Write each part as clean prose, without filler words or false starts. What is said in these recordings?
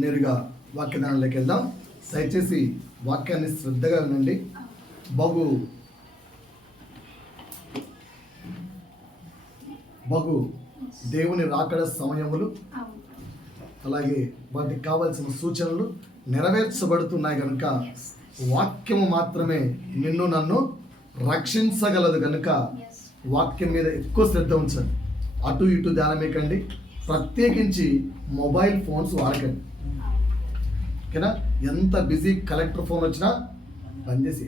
నేరుగా వాక్యదానంలోకి వెళ్దాం. దయచేసి వాక్యాన్ని శ్రద్ధగా వినండి. బహు దేవుని రాకడ సమయములు, అలాగే వాటికి కావాల్సిన సూచనలు నెరవేర్చబడుతున్నాయి కనుక వాక్యము మాత్రమే నిన్ను నన్ను రక్షించగలదు కనుక వాక్యం మీద ఎక్కువ శ్రద్ధ ఉంచండి. అటు ఇటు ధ్యానమేకండి. ప్రత్యేకించి మొబైల్ ఫోన్స్ వాడకండి. ఓకేనా? ఎంత బిజీ కలెక్టర్ ఫోన్ వచ్చినా బంద్ చేసి,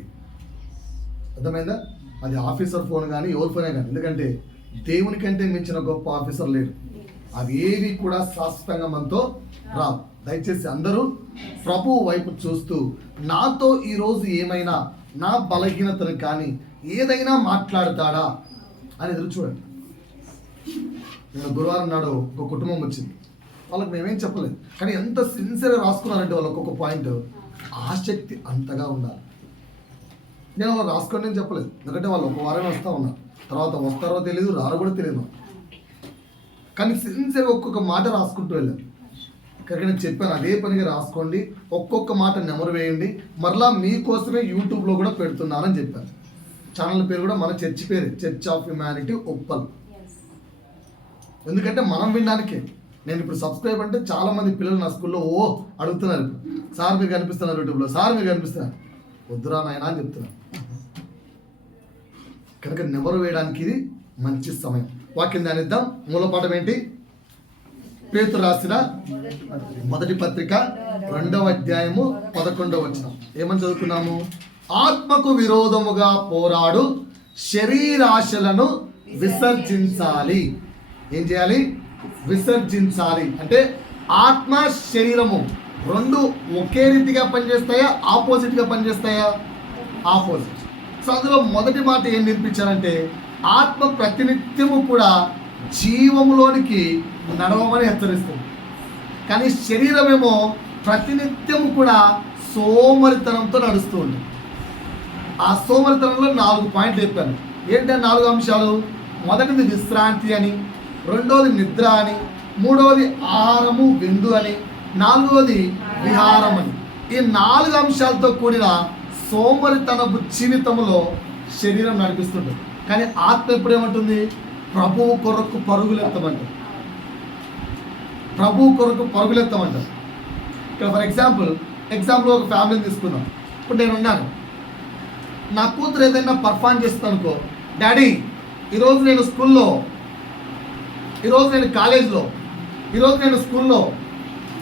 అర్థమైందా? అది ఆఫీసర్ ఫోన్ కానీ ఎవరి ఫోనే కానీ. ఎందుకంటే దేవుని కంటే మించిన గొప్ప ఆఫీసర్ లేడు. అవి ఏవి కూడా శాశ్వతంగా మనతో రావు. దయచేసి అందరూ ప్రభువు వైపు చూస్తూ నాతో ఈరోజు ఏమైనా నా బలహీనతను కానీ ఏదైనా మాట్లాడతాడా అని ఎదురు చూడండి. నేను గురువారం నాడు ఒక కుటుంబం వచ్చింది. వాళ్ళకి మేమేం చెప్పలేదు, కానీ ఎంత సిన్సియర్గా రాసుకున్నారంటే వాళ్ళు ఒక్కొక్క పాయింట్ ఆసక్తి అంతగా ఉండాలి. నేను వాళ్ళు రాసుకోండి అని చెప్పలేదు, ఎందుకంటే వాళ్ళు ఒక వారమే వస్తూ ఉన్నారు. తర్వాత వస్తారో తెలియదు, రారో కూడా తెలియదు. కానీ సిన్సియర్గా ఒక్కొక్క మాట రాసుకుంటూ వెళ్ళాను. ఇక్కడికి నేను చెప్పాను, అదే పనిగా రాసుకోండి, ఒక్కొక్క మాట నెమరు వేయండి, మరలా మీకోసమే యూట్యూబ్లో కూడా పెడుతున్నానని చెప్పాను. ఛానల్ పేరు కూడా మన చర్చ్ పేరు, చర్చ్ ఆఫ్ హ్యుమానిటీ ఉప్పల్. ఎందుకంటే మనం వినడానికే. నేను ఇప్పుడు సబ్స్క్రైబ్ అంటే చాలామంది పిల్లలు నా స్కూల్లో అడుగుతున్నారు, సార్ మీరు కనిపిస్తున్నారు యూట్యూబ్లో, సార్ మీరు కనిపిస్తున్నారు. వద్దురా నాయనా అని చెప్తున్నాను. కనుక నెమరు వేయడానికి ఇది మంచి సమయం. వాక్యం ధ్యానిద్దాం. మూలపాఠం ఏంటి? పేతురు రాసిన మొదటి పత్రిక 2వ అధ్యాయము 11వ వచనం. ఏమని చదువుకున్నాము? ఆత్మకు విరోధముగా పోరాడు శరీరాశలను విసర్జించాలి. ఏం చేయాలి? విసర్జించాలి. అంటే ఆత్మ శరీరము రెండు ఒకే రీతిగా పనిచేస్తాయా, ఆపోజిట్గా పనిచేస్తాయా? ఆపోజిట్. సో అందులో మొదటి మాట ఏం నేర్పించారంటే ఆత్మ ప్రతినిత్యము కూడా జీవములోనికి నడవమని హెచ్చరిస్తుంది, కానీ శరీరమేమో ప్రతినిత్యము కూడా సోమరితనంతో నడుస్తూ ఉంటుంది. ఆ సోమరితనంలో 4 పాయింట్లు చెప్పాను. ఏంటంటే 4 అంశాలు. మొదటిది విశ్రాంతి అని, రెండోది నిద్ర అని, మూడవది ఆహారము విందు అని, 4వది విహారం అని. ఈ 4 అంశాలతో కూడిన సోమరితనపు జీవితంలో శరీరం నడిపిస్తుంటుంది. కానీ ఆత్మ ఎప్పుడు ఏమంటుంది? ప్రభువు కొరకు పరుగులెత్తమంటారు. ప్రభువు కొరకు పరుగులెత్తమంటారు. ఇక్కడ ఫర్ ఎగ్జాంపుల్ ఒక ఫ్యామిలీని తీసుకుందాం. ఇప్పుడు నేను ఉన్నాను, నా కూతురు ఏదైనా పర్ఫార్మ్ చేస్తాను అనుకో, డాడీ ఈరోజు నేను స్కూల్లో, ఈరోజు నేను కాలేజ్లో, ఈరోజు నేను స్కూల్లో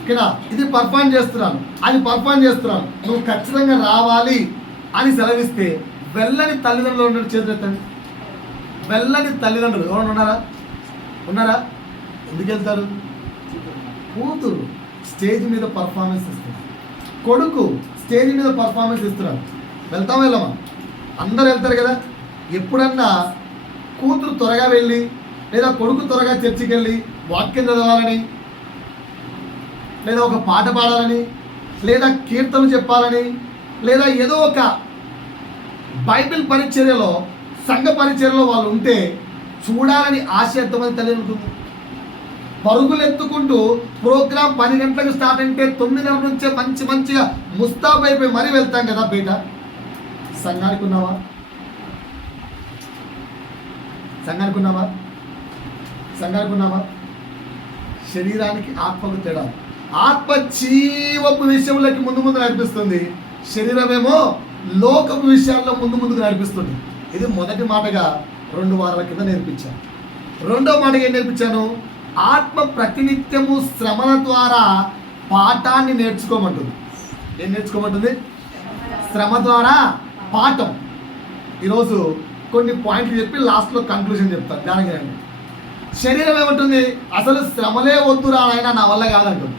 ఓకేనా ఇది పర్ఫార్మ్ చేస్తున్నాను, అది పర్ఫార్మ్ చేస్తున్నాను, నువ్వు ఖచ్చితంగా రావాలి అని సెలవిస్తే వెళ్ళని తల్లిదండ్రులు ఉన్న చేతులెత్తండి. వెళ్ళని తల్లిదండ్రులు ఎవరు ఉన్నారా? ఎందుకు వెళ్తారు? కూతురు స్టేజ్ మీద పర్ఫార్మెన్స్ ఇస్తుంది, కొడుకు స్టేజ్ మీద పర్ఫార్మెన్స్ ఇస్తున్నారు. వెళ్ళమా? అందరు వెళ్తారు కదా. ఎప్పుడన్నా కూతురు త్వరగా వెళ్ళి లేదా కొడుకు త్వరగా చర్చికి వెళ్ళి వాక్యం చదవాలని, లేదా ఒక పాట పాడాలని, లేదా కీర్తనలు చెప్పాలని, లేదా ఏదో ఒక బైబిల్ పరిచర్యలో, సంఘ పరిచర్యలో వాళ్ళు ఉంటే చూడాలని ఆశ ఎంతమంది తల్లి ఉంటుంది? పరుగులు ఎత్తుకుంటూ ప్రోగ్రామ్ 10 గంటలకు స్టార్ట్ అంటే 9 గంటల నుంచే మంచిగా ముస్తాబ్ అయిపోయి మరీ వెళ్తాం కదా బయట. సంఘానికి ఉన్నావా? శరీరానికి ఆత్మకు తేడా. ఆత్మ జీవపు విషయంలోకి ముందు నడిపిస్తుంది, శరీరమేమో లోకపు విషయాల్లో ముందుకు నడిపిస్తుంది. ఇది మొదటి మాటగా 2 వారాల కింద నేర్పించాను. రెండో మాటగా ఏం నేర్పించాను? ఆత్మ ప్రతినిత్యము శ్రమల ద్వారా పాఠాన్ని నేర్చుకోమంటుంది. ఏం నేర్చుకోమంటుంది? శ్రమ ద్వారా పాఠం. ఈరోజు కొన్ని పాయింట్లు చెప్పి లాస్ట్లో కన్క్లూజన్ చెప్తాను. దానికి శరీరం ఏమంటుంది? అసలు శ్రమలే వద్దురా నాయనా, నా వల్ల కాదంటుంది.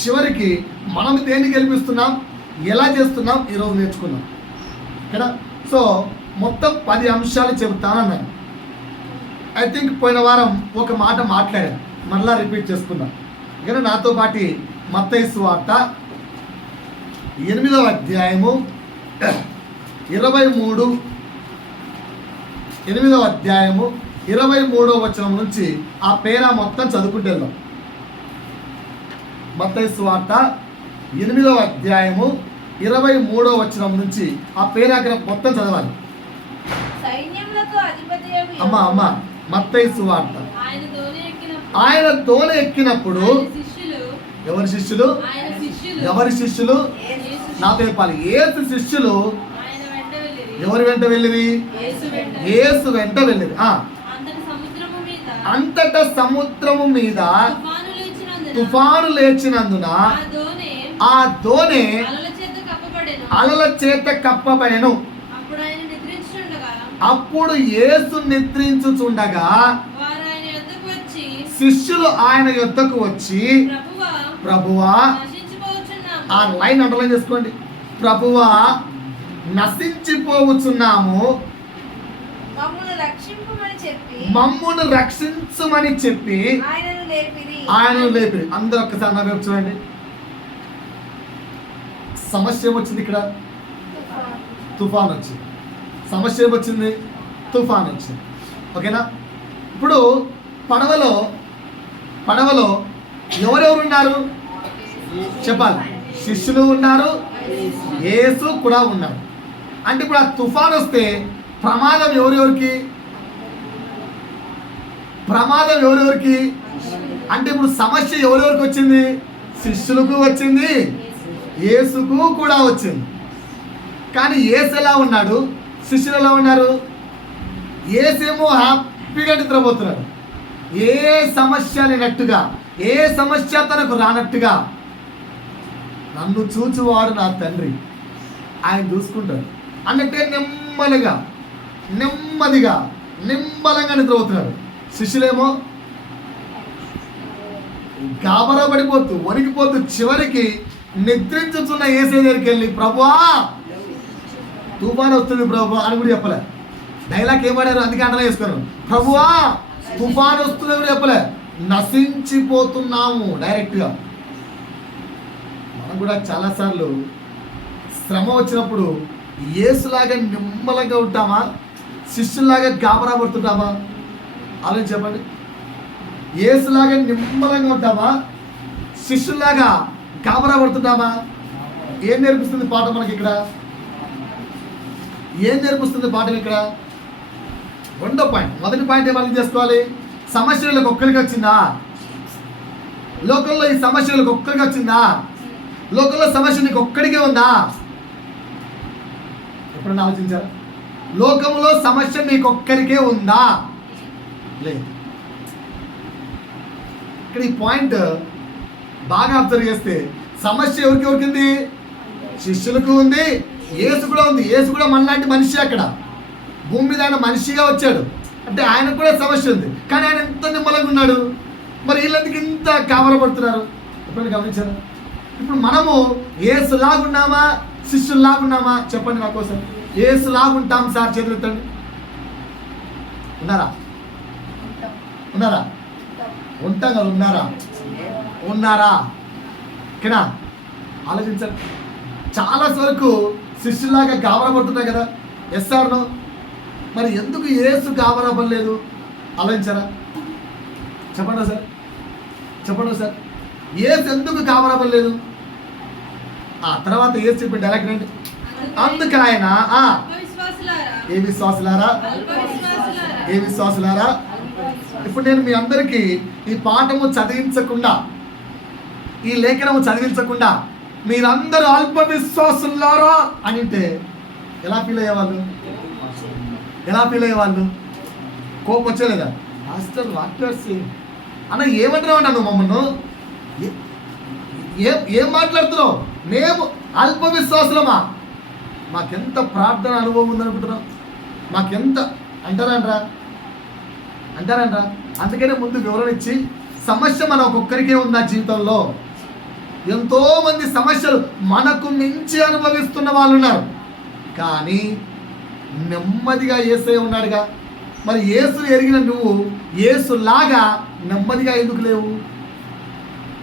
చివరికి మనం దేన్ని గెలిపిస్తున్నాం, ఎలా చేస్తున్నాం ఈరోజు నేర్చుకున్నాం కదా. సో మొత్తం 10 అంశాలు చెబుతానన్నాను. ఐ థింక్ పోయిన వారం ఒక మాట మాట్లాడాను, మరలా రిపీట్ చేసుకుందాం. ఇక్కడ నాతో పాటు మత్తయి సువార్త 8వ అధ్యాయము 8వ అధ్యాయము 23వ వచనం నుంచి ఆ పేరా మొత్తం చదువుకుంటూ వెళ్దాం. మత్తయి సువార్త 8వ అధ్యాయము 23వ వచనం నుంచి ఆ పేరాగ్రాఫ్ మొత్తం చదవాలి. అమ్మా మత్తయి సువార్త. ఆయన దోణి ఎక్కినప్పుడు ఎవరి శిష్యులు నాతో చెప్పాలి. యేసు శిష్యులు ఎవరి వెంట వెళ్ళిరి? యేసు వెంట వెళ్ళిరి. అంతటా సముద్రము మీద తుఫాను లేచినందున ఆ దోణి అలల చేత కప్పబడెను. అప్పుడు యేసు నిద్రించుచుండగా శిష్యులు ఆయన యొద్దకు వచ్చి, ప్రభువా, ఆ లైన్ అండర్లైన్ చేసుకోండి, ప్రభువా నశించిపోవచ్చున్నాము, మమ్మును రక్షించమని చెప్పి ఆయనను లేపిరి. అందరూ ఒక్కసారి నా వైపు చూడండి. సమస్య ఏమొచ్చింది ఇక్కడ? తుఫాన్ వచ్చింది. సమస్య ఏమొచ్చింది? తుఫాన్ వచ్చింది. ఓకేనా? ఇప్పుడు పడవలో ఎవరెవరు ఉన్నారు చెప్పాలి. శిష్యులు ఉన్నారు, యేసు కూడా ఉన్నారు. అంటే ఇప్పుడు ఆ తుఫాన్ వస్తే ప్రమాదం ఎవరెవరికి? అంటే ఇప్పుడు సమస్య ఎవరెవరికి వచ్చింది? శిష్యులకు వచ్చింది, యేసుకు కూడా వచ్చింది. కానీ యేసు ఎలా ఉన్నాడు, శిష్యులు ఎలా ఉన్నారు? యేసేమో హ్యాపీగా నిద్రపోతున్నాడు. ఏ సమస్య లేనట్టుగా, ఏ సమస్య తనకు రానట్టుగా, నన్ను చూచువాడు నా తండ్రి, ఆయన చూసుకుంటాడు అన్నట్టే నెమ్మదిగా నిద్రపోతున్నాడు. శిష్యులేమో గాబరా పడిపోతూ వణికిపోతూ చివరికి నిద్రించుతున్న యేసు దగ్గరికి వెళ్ళి, ప్రభువా తుఫాను వస్తుంది ప్రభు అని కూడా చెప్పలే. డైలాగ్ ఏమడారు, అందుకే అంటలా వేసుకున్నాను. ప్రభువా తుఫాను వస్తుంది కూడా చెప్పలే, నశించిపోతున్నాము డైరెక్ట్గా. మనం కూడా చాలాసార్లు శ్రమ వచ్చినప్పుడు యేసులాగా నిమ్మలంగా ఉంటామా, శిష్యులాగా గాబరా పడుతుంటామా? అలా చెప్పండి. యేసులాగా నిమ్మలంగా ఉంటామా, శిష్యులాగా గాబరా పడుతుంటామా? ఏం నేర్పిస్తుంది పాఠం మనకి ఇక్కడ? ఏం నేర్పిస్తుంది పాఠం ఇక్కడ? రెండో పాయింట్. మొదటి పాయింట్ ఏమర్థం చేసుకోవాలి? సమస్యలకు ఒక్కరికి వచ్చిందా? లోకంలో ఈ సమస్యలకు ఒక్కరికి వచ్చిందా? లోకంలో సమస్య నీకు ఒక్కడికే ఉందా? ఎప్పుడన్నా ఆలోచించారా? లోకంలో సమస్య మీకు ఒక్కరికే ఉందా? లేదు. ఇక్కడ ఈ పాయింట్ బాగా అబ్జర్వ్ చేస్తే సమస్య ఎవరికి ఉంది? శిష్యులకు ఉంది, యేసు కూడా ఉంది. యేసు కూడా మనలాంటి మనిషి. అక్కడ భూమి మీద ఆయన మనిషిగా వచ్చాడు అంటే ఆయనకు కూడా సమస్య ఉంది. కానీ ఆయన ఎంత నిమ్మలంగా ఉన్నాడు. మరి వీళ్ళందుకు ఇంత కావరపడుతున్నారు? ఎప్పుడైనా గమనించారా? ఇప్పుడు మనము యేసులాగున్నామా, శిష్యుల్లాగున్నామా? చెప్పండి నా కోసం. యేసులాగుంటాం సార్, చేతులు ఎత్తండి. ఉన్నారా? ఉంటాం కదా. ఉన్నారా? ఓకేనా? ఆలోచించండి. చాలా వరకు శిష్యులాగా గాబరపడుతున్నాయి కదా. Yes or no? మరి ఎందుకు యేసు గాబరపడలేదు? ఆలోచించారా? చెప్పండి సార్. యేసు ఎందుకు గాబరపడలేదు? ఆ తర్వాత యేసు చెప్పిన డైరెక్ట్ ఏంటి? అందుకు ఆయన ఏ విశ్వాసులారా, ఇప్పుడు నేను మీ అందరికీ ఈ పాఠము చదివించకుండా, ఈ లేఖనము చదివించకుండా మీరందరూ అల్ప విశ్వాసులారా అంటే ఎలా ఫీల్ అయ్యేవాళ్ళు? కోపం వచ్చేలేదా? మాస్టర్ వాక్యర్సి అన్న ఏమంటున్నావు అన్నా నువ్వు మమ్మల్ని? ఏం మాట్లాడుతున్నావు? మేము అల్ప విశ్వాసులమా? మాకెంత ప్రార్థన అనుభవం ఉందనుకుంటున్నావు? మాకెంత అంటారంట్రా. అందుకనే ముందు వివరణ ఇచ్చి, సమస్య మన ఒక్కొక్కరికే ఉందా జీవితంలో? ఎంతోమంది సమస్యలు మనకు మించి అనుభవిస్తున్న వాళ్ళు ఉన్నారు. కానీ నెమ్మదిగా యేసయ్య ఉన్నాడుగా. మరి యేసు ఎరిగిన నువ్వు యేసులాగా నెమ్మదిగా ఎందుకు లేవు?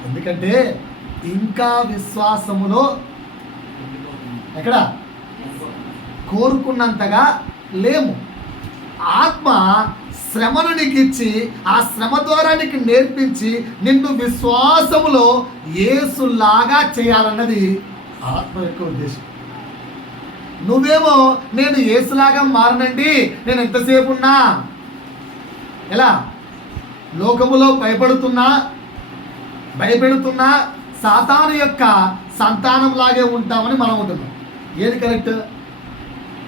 ఎందుకంటే ఇంకా విశ్వాసములో ఎక్కడ కోరుకున్నంతగా లేము. ఆత్మ శ్రమను నీకు ఇచ్చి ఆ శ్రమ ద్వారా నీకు నేర్పించి నిన్ను విశ్వాసములో యేసులాగా చేయాలన్నది ఆత్మ యొక్క ఉద్దేశం. నువ్వేమో నేను యేసులాగా మారనండి, నేను ఎంతసేపు ఉన్నా ఎలా లోకములో భయపెడుతున్నా సాతాను యొక్క సంతానంలాగే ఉంటామని మనం ఉంటున్నాం. ఏది కరెక్ట్?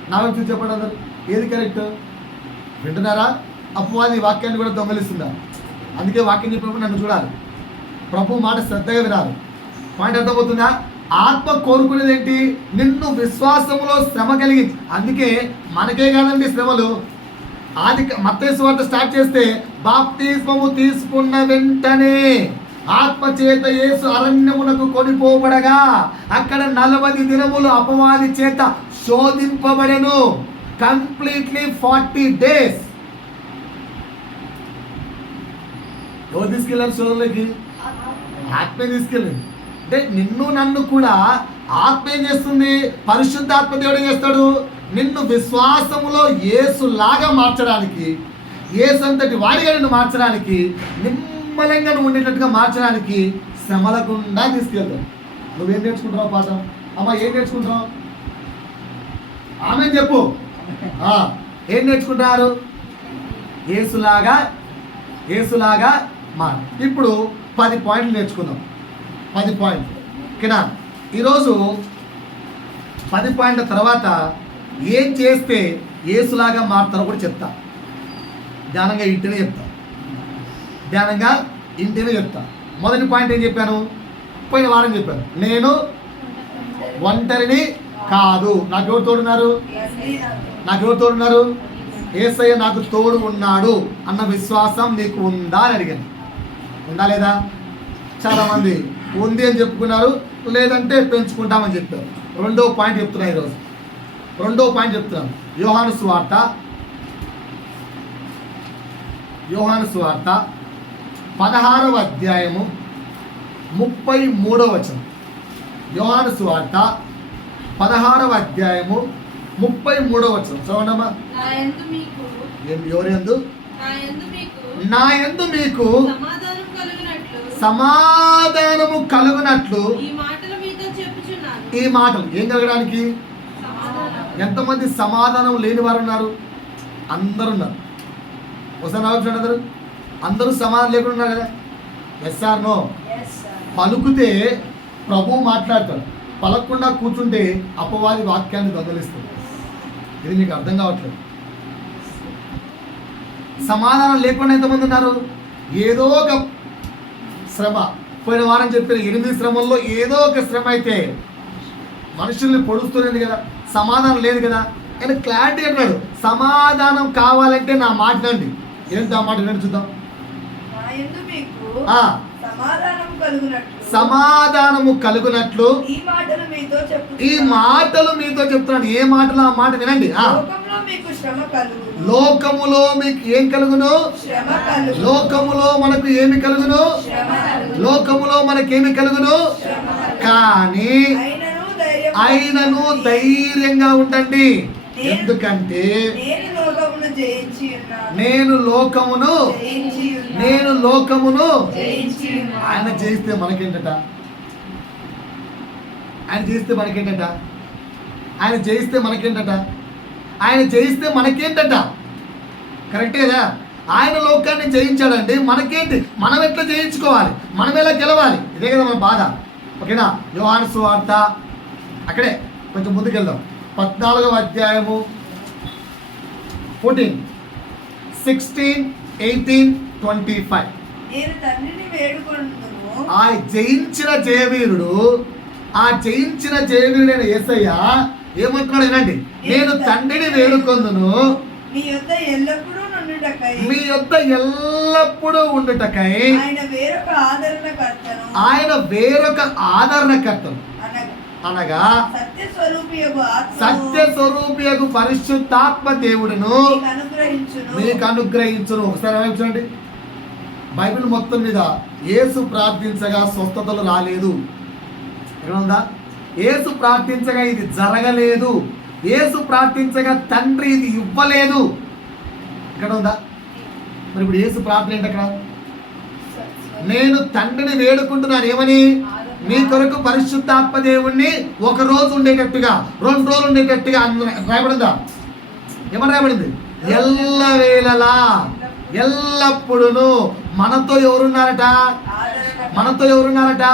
నా వైపు చెప్పండి అందరు, ఏది కరెక్ట్? వింటున్నారా? అపవాది వాక్యాన్ని కూడా దొంగలిస్తుందా? అందుకే వాక్యం చెప్పినప్పుడు నన్ను చూడాలి, ప్రభు మాట శ్రద్ధగా వినాలి. పాయింట్ అర్థమవుతుందా? ఆత్మ కోరుకునేది ఏంటి? నిన్ను విశ్వాసంలో శ్రమ కలిగించి. అందుకే మనకే కాదండి శ్రమలు. మత్తయి సువార్త స్టార్ట్ చేస్తే బాప్తిస్మము తీసుకున్న వెంటనే ఆత్మ చేత యేసు అరణ్యమునకు కొనిపోబడగా అక్కడ 40 దినములు అపవాది చేత శోధింపబడెను. Completely 40 days. ఎవరు తీసుకెళ్ళారు శోధనలోకి? ఆత్మే తీసుకెళ్ళింది. అంటే నిన్ను నన్ను కూడా ఆత్మ ఏం చేస్తుంది? పరిశుద్ధాత్మ దేవుడు ఏం చేస్తాడు? నిన్ను విశ్వాసములో యేసులాగా మార్చడానికి, యేసు అంతటి వాడిగా నిన్ను మార్చడానికి, నిమ్మలంగా నువ్వు ఉండేటట్టుగా మార్చడానికి శ్రమల గుండా తీసుకెళ్తావు. నువ్వేం నేర్చుకుంటున్నావు పాఠం? అమ్మ ఏం నేర్చుకుంటున్నావు? ఆమె చెప్పు. ఏం నేర్చుకుంటున్నారు? యేసులాగా మార. ఇప్పుడు 10 పాయింట్లు నేర్చుకుందాం. 10 పాయింట్లు ఓకేనా? ఈరోజు 10 పాయింట్ల తర్వాత ఏం చేస్తే యేసులాగా మారుతారో కూడా చెప్తా. ధ్యానంగా ఇంటినే చెప్తా. మొదటి పాయింట్ ఏం చెప్పాను? పోయిన వారం చెప్పాను, నేను ఒంటరిని కాదు, నాకెవరు తోడున్నారు? యేసయ్య నాకు తోడు ఉన్నాడు అన్న విశ్వాసం నీకు ఉందా అని అడిగాను. ఉందా లేదా? చాలామంది ఉంది అని చెప్పుకున్నారు, లేదంటే పెంచుకుంటామని చెప్పారు. రెండో పాయింట్ చెప్తున్నాను ఈరోజు. యోహాను సువార్త 16వ అధ్యాయము 33వ వచనం. యోహాను సువార్త 16వ అధ్యాయము 33వ వచనం చదవండమ్మా. ఎవరి యందు? నా యందు మీకు సమాధానము కలుగునట్లు. ఈ మాటలు ఏం కలగడానికి? ఎంతమంది సమాధానం లేని వారు ఉన్నారు? అందరు ఉన్నారు. ఒకసారి ఆలోచించండి, అందరూ సమాధానం లేకుండా ఉన్నారు కదా? Yes or no? పలుకుతే ప్రభు మాట్లాడతాడు, పలకకుండా కూర్చుంటే అపవాది వాక్యాన్ని దొంగలిస్తాడు. ఇది మీకు అర్థం కావట్లేదు. సమాధానం లేకుండా ఎంతమంది ఉన్నారు? ఏదో ఒక శ్రమ. పోయిన వారం చెప్పిన 8 శ్రమల్లో ఏదో ఒక శ్రమ అయితే మనుషుల్ని పొడుస్తున్నది కదా, సమాధానం లేదు కదా. ఆయన క్లారిటీ అంటాడు, సమాధానం కావాలంటే నా మాట నండి. ఏంటి ఆ మాట వినండి చూద్దాం. సమాధానము కలుగునట్లు ఈ మాటలు మీతో చెప్తున్నాను. ఏ మాటలు? ఆ మాట వినండి. లోకములో మీకు ఏం కలుగును? లోకములో మనకు ఏమి కలుగును? లోకములో మనకేమి కలుగును? కానీ అయినను ధైర్యంగా ఉండండి, ఎందుకంటే నేను లోకమును ఆయన చేస్తే మనకేంటట? ఆయన జయిస్తే మనకేంటట? కరెక్టే కదా? ఆయన లోకాన్ని జయించాడండి, మనకేంటి? మనం ఎట్లా జయించుకోవాలి? మనం ఎలా గెలవాలి? ఇదే కదా మన బాధ. ఓకేనా? యోహాను సువార్త అక్కడే కొంచెం ముందుకెళ్దాం. 14వ అధ్యాయము 14, 16, 18, 25. ఆ జయించిన జయవీరుడైన యేసయ్య ఏమంటున్నాడు వినండి. నేను తండ్రిని వేడుకొందును మీ యొద్ద ఎల్లప్పుడూ ఉండుటకై ఆయన వేరొక ఆదరణకర్తను అనగా సత్యస్వరూపియగు పరిశుద్ధాత్మ దేవుడును మీకు అనుగ్రహించును. ఒకసారి చూడండి, బైబిల్ మొత్తం మీద యేసు ప్రార్థించగా స్వస్థతలు రాలేదు. ఎక్కడ ఉందా? యేసు ప్రార్థించగా ఇది జరగలేదు. యేసు ప్రార్థించగా తండ్రి ఇది ఇవ్వలేదు. ఇక్కడ ఉందా? మరి ఇప్పుడు యేసు ప్రార్థన ఏంటి అక్కడ? నేను తండ్రిని వేడుకుంటున్నాను ఏమని? మీ కొరకు పరిశుద్ధాత్మ దేవుణ్ణి ఒక రోజు ఉండేటట్టుగా, 2 రోజులు ఉండేటట్టుగా రాయబడిందా? ఏమని రాయబడింది? ఎల్లవేళలా ఎల్లప్పుడూ మనతో ఎవరున్నారట? మనతో ఎవరున్నారట?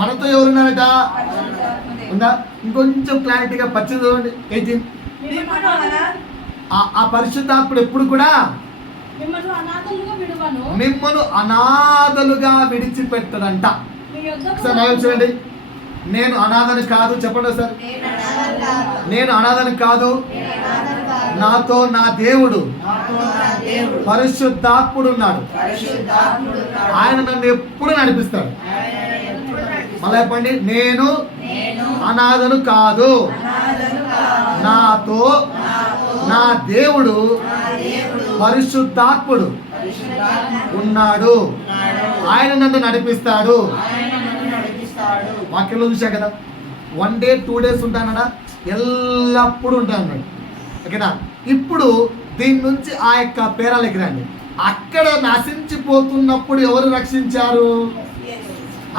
మనతో ఎవరున్నారట? ఉందా? ఇంకొంచెం క్లారిటీగా 18 చూడండి. 18 ఆ పరిశుద్ధాత్ముడు ఎప్పుడు కూడా మిమ్మల్ని అనాథలుగా విడిచిపెట్టడంట. ఒకసారి చూడండి. నేను అనాథని కాదు, చెప్పండి సార్. నేను అనాథని కాదు, నాతో నా దేవుడు పరిశుద్ధాత్ముడు ఉన్నాడు. ఆయన నన్ను ఎప్పుడు నడిపిస్తాడు. మళ్ళీ చెప్పండి. నేను అనాథను కాదు, నాతో నా దేవుడు పరిశుద్ధాత్ముడు ఉన్నాడు. ఆయన నన్ను నడిపిస్తాడు. వాక్యంలో చూసా కదా, 1 day 2 days ఉంటానడా, ఎల్లప్పుడూ ఉంటానన్నాడు. ఓకేనా? ఇప్పుడు దీని నుంచి ఆ యొక్క పేరాలకి రండి. అక్కడ నశించిపోతున్నప్పుడు ఎవరు రక్షించారు?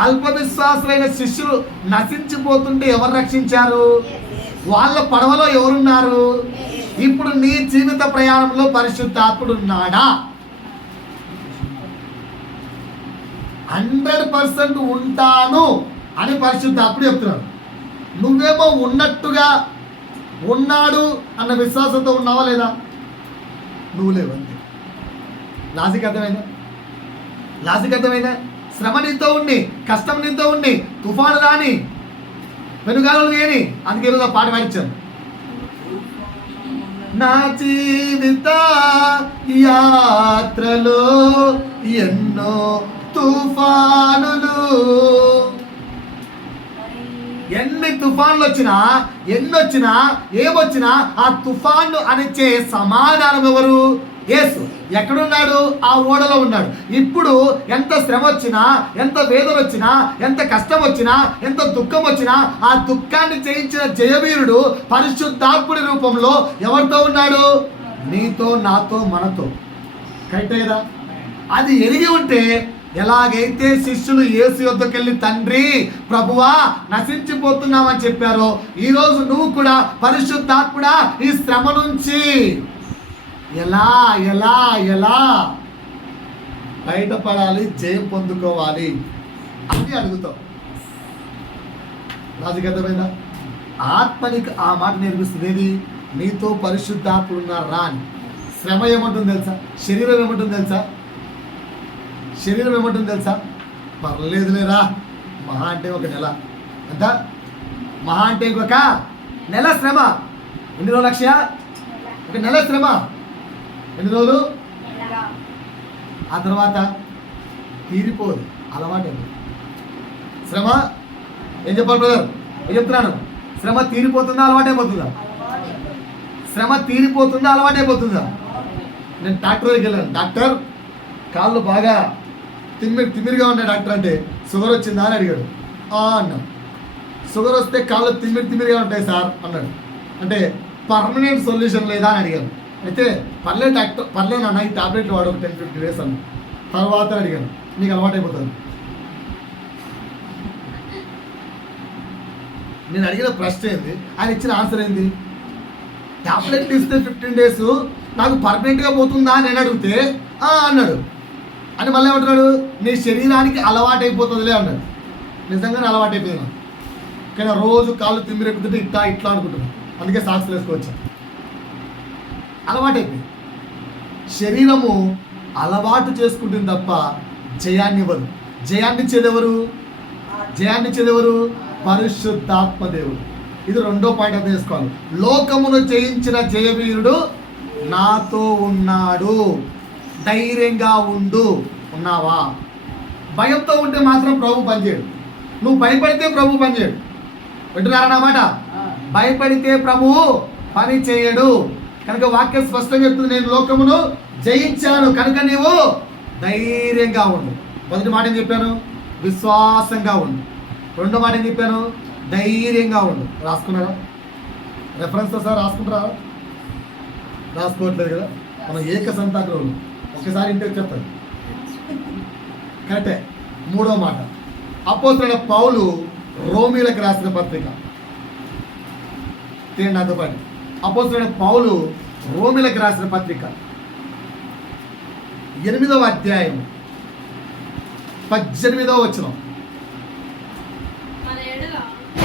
అల్ప విశ్వాసులైన శిష్యులు నశించిపోతుంటే ఎవరు రక్షించారు? వాళ్ళ పడవలో ఎవరున్నారు? ఇప్పుడు నీ జీవిత ప్రయాణంలో పరిశుద్ధాత్ముడు ఉన్నాడా? 100% ఉంటాను అని పరిశుద్ధాత్ముడు చెప్తున్నాడు. నువ్వేమో ఉన్నట్టుగా ఉన్నాడు అన్న విశ్వాసంతో ఉన్నావా లేదా? నువ్వు లేవు అంతే. లాజిక్ అర్థమైందా? లాజిక్ అర్థమైందా? శ్రమ నీతో ఉండి, కష్టం నీతో ఉండి, తుఫాను రాని, వెనుగాలు లేని, అందుకే ఈరోజు పాట పాడించాను. నా జీవిత యాత్రలో ఎన్నో తుఫానులు, ఎన్ని తుఫాన్లు వచ్చినా, ఎన్నొచ్చినా, ఏమొచ్చినా ఆ తుఫాన్లు అనిచ్చే సమాధానం ఎవరు? యేసు. ఎక్కడున్నాడు? ఆ ఓడలో ఉన్నాడు. ఇప్పుడు ఎంత శ్రమ వచ్చినా, ఎంత వేదన వచ్చినా, ఎంత కష్టం వచ్చినా, ఎంత దుఃఖం వచ్చినా, ఆ దుఃఖాన్ని జయించిన జయవీరుడు పరిశుద్ధాత్ముడి రూపంలో ఎవరితో ఉన్నాడు? నీతో, నాతో, మనతో. కరెక్టే కదా? అది ఎరిగి ఉంటే, ఎలాగైతే శిష్యులు యేసు యొద్దకు వెళ్ళి తండ్రి, ప్రభువా నశించిపోతున్నామని చెప్పారో, ఈరోజు నువ్వు కూడా పరిశుద్ధాత్ముడా ఈ శ్రమ నుంచి ఎలా ఎలా ఎలా బయటపడాలి, జయం పొందుకోవాలి అని అడుగుతావు. రాజకీయమైందా? ఆత్మనికి ఆ మాట నేర్పిస్తుంది. ఏది? నీతో పరిశుద్ధాత్ముడు ఉన్నారా అని. శ్రమ ఏమంటుంది తెలుసా? శరీరం ఏమంటుంది తెలుసా? శరీరం ఏమంటుంది తెలుసా? పర్లేదులేరా, మహా అంటే 1 నెల, అంత మహా అంటే 1 నెల శ్రమ. ఎన్ని రోజులు లక్ష్య? 1 నెల శ్రమ. ఎన్ని రోజులు? ఆ తర్వాత తీరిపోదు, అలవాటు. శ్రమ ఏం చెప్పాలి బ్రదర్? ఏం చెప్తున్నాను? శ్రమ తీరిపోతుందా, అలవాటైపోతుందా? శ్రమ తీరిపోతుందా, అలవాటైపోతుందా? నేను డాక్టర్ దగ్గరికి వెళ్ళాను. డాక్టర్ కాళ్ళు బాగా తిమ్మిరిగా ఉన్నాయి డాక్టర్ అంటే, షుగర్ వచ్చిందా అని అడిగాడు. అన్నా. షుగర్ వస్తే కాళ్ళు తిమ్మిరిగా ఉంటాయి సార్ అన్నాడు. అంటే పర్మనెంట్ సొల్యూషన్ లేదా అని అడిగాను. అయితే పర్లేదు డాక్టర్, పర్లేదు అన్న, ఈ టాబ్లెట్లు వాడు 10-15 days అన్న. తర్వాత అడిగాను, నీకు అలవాటైపోతుంది. నేను అడిగిన ప్రశ్న ఏంది, ఆయన ఇచ్చిన ఆన్సర్ ఏంది? టాబ్లెట్ ఇస్తే 15 days నాకు పర్మనెంట్గా పోతుందా అని నేను అడిగితే అన్నాడు. అని మళ్ళీ ఏమంటున్నాడు? నీ శరీరానికి అలవాటైపోతుందిలే అన్నాడు. నిజంగానే అలవాటైపోయినా, కానీ రోజు కాళ్ళు తిమ్మిరెక్కుతుంటే ఇట్లా అనుకుంటున్నాను. అందుకే సాక్స్లు వేసుకోవచ్చా. అలవాటైపోయింది. శరీరము అలవాటు చేసుకుంటుంది తప్ప జయాన్ని ఇవ్వదు. జయాన్ని ఇచ్చేదెవరు? పరిశుద్ధాత్మ దేవుడు. ఇది 2వ పాయింట్ అర్థం చేసుకోవాలి. లోకమును జయించిన జయవీరుడు నాతో ఉన్నాడు. ధైర్యంగా ఉండు. ఉన్నావా? భయంతో ఉంటే మాత్రం ప్రభు పనిచేయడు. నువ్వు భయపడితే ప్రభు పనిచేయడు. వింటున్నారన్నమాట? భయపడితే ప్రభువు పని చేయడు. కనుక వాక్యం స్పష్టంగా చెప్తుంది, నేను లోకమును జయించాను కనుక నీవు ధైర్యంగా ఉండు. మొదటి మాట ఏం చెప్పాను? విశ్వాసంగా ఉండు. 2వ మాట ఏం చెప్పాను? ధైర్యంగా ఉండు. రాసుకున్నారా? Reference sir రాసుకుంటారా? రాసుకోవట్లేదు కదా. మనం ఏక సంతాగ్రహులు. ఒకసారి ఇంటికి చెప్తాను కరెక్టే. మూడో మాట, అపోస్తలుడైన పౌలు రోమీలకు రాసిన పత్రిక. తీయండి నాతో పాటు. అపోస్తలుడైన పౌలు రోమీలకు రాసిన పత్రిక 8వ అధ్యాయం 18వ వచనం.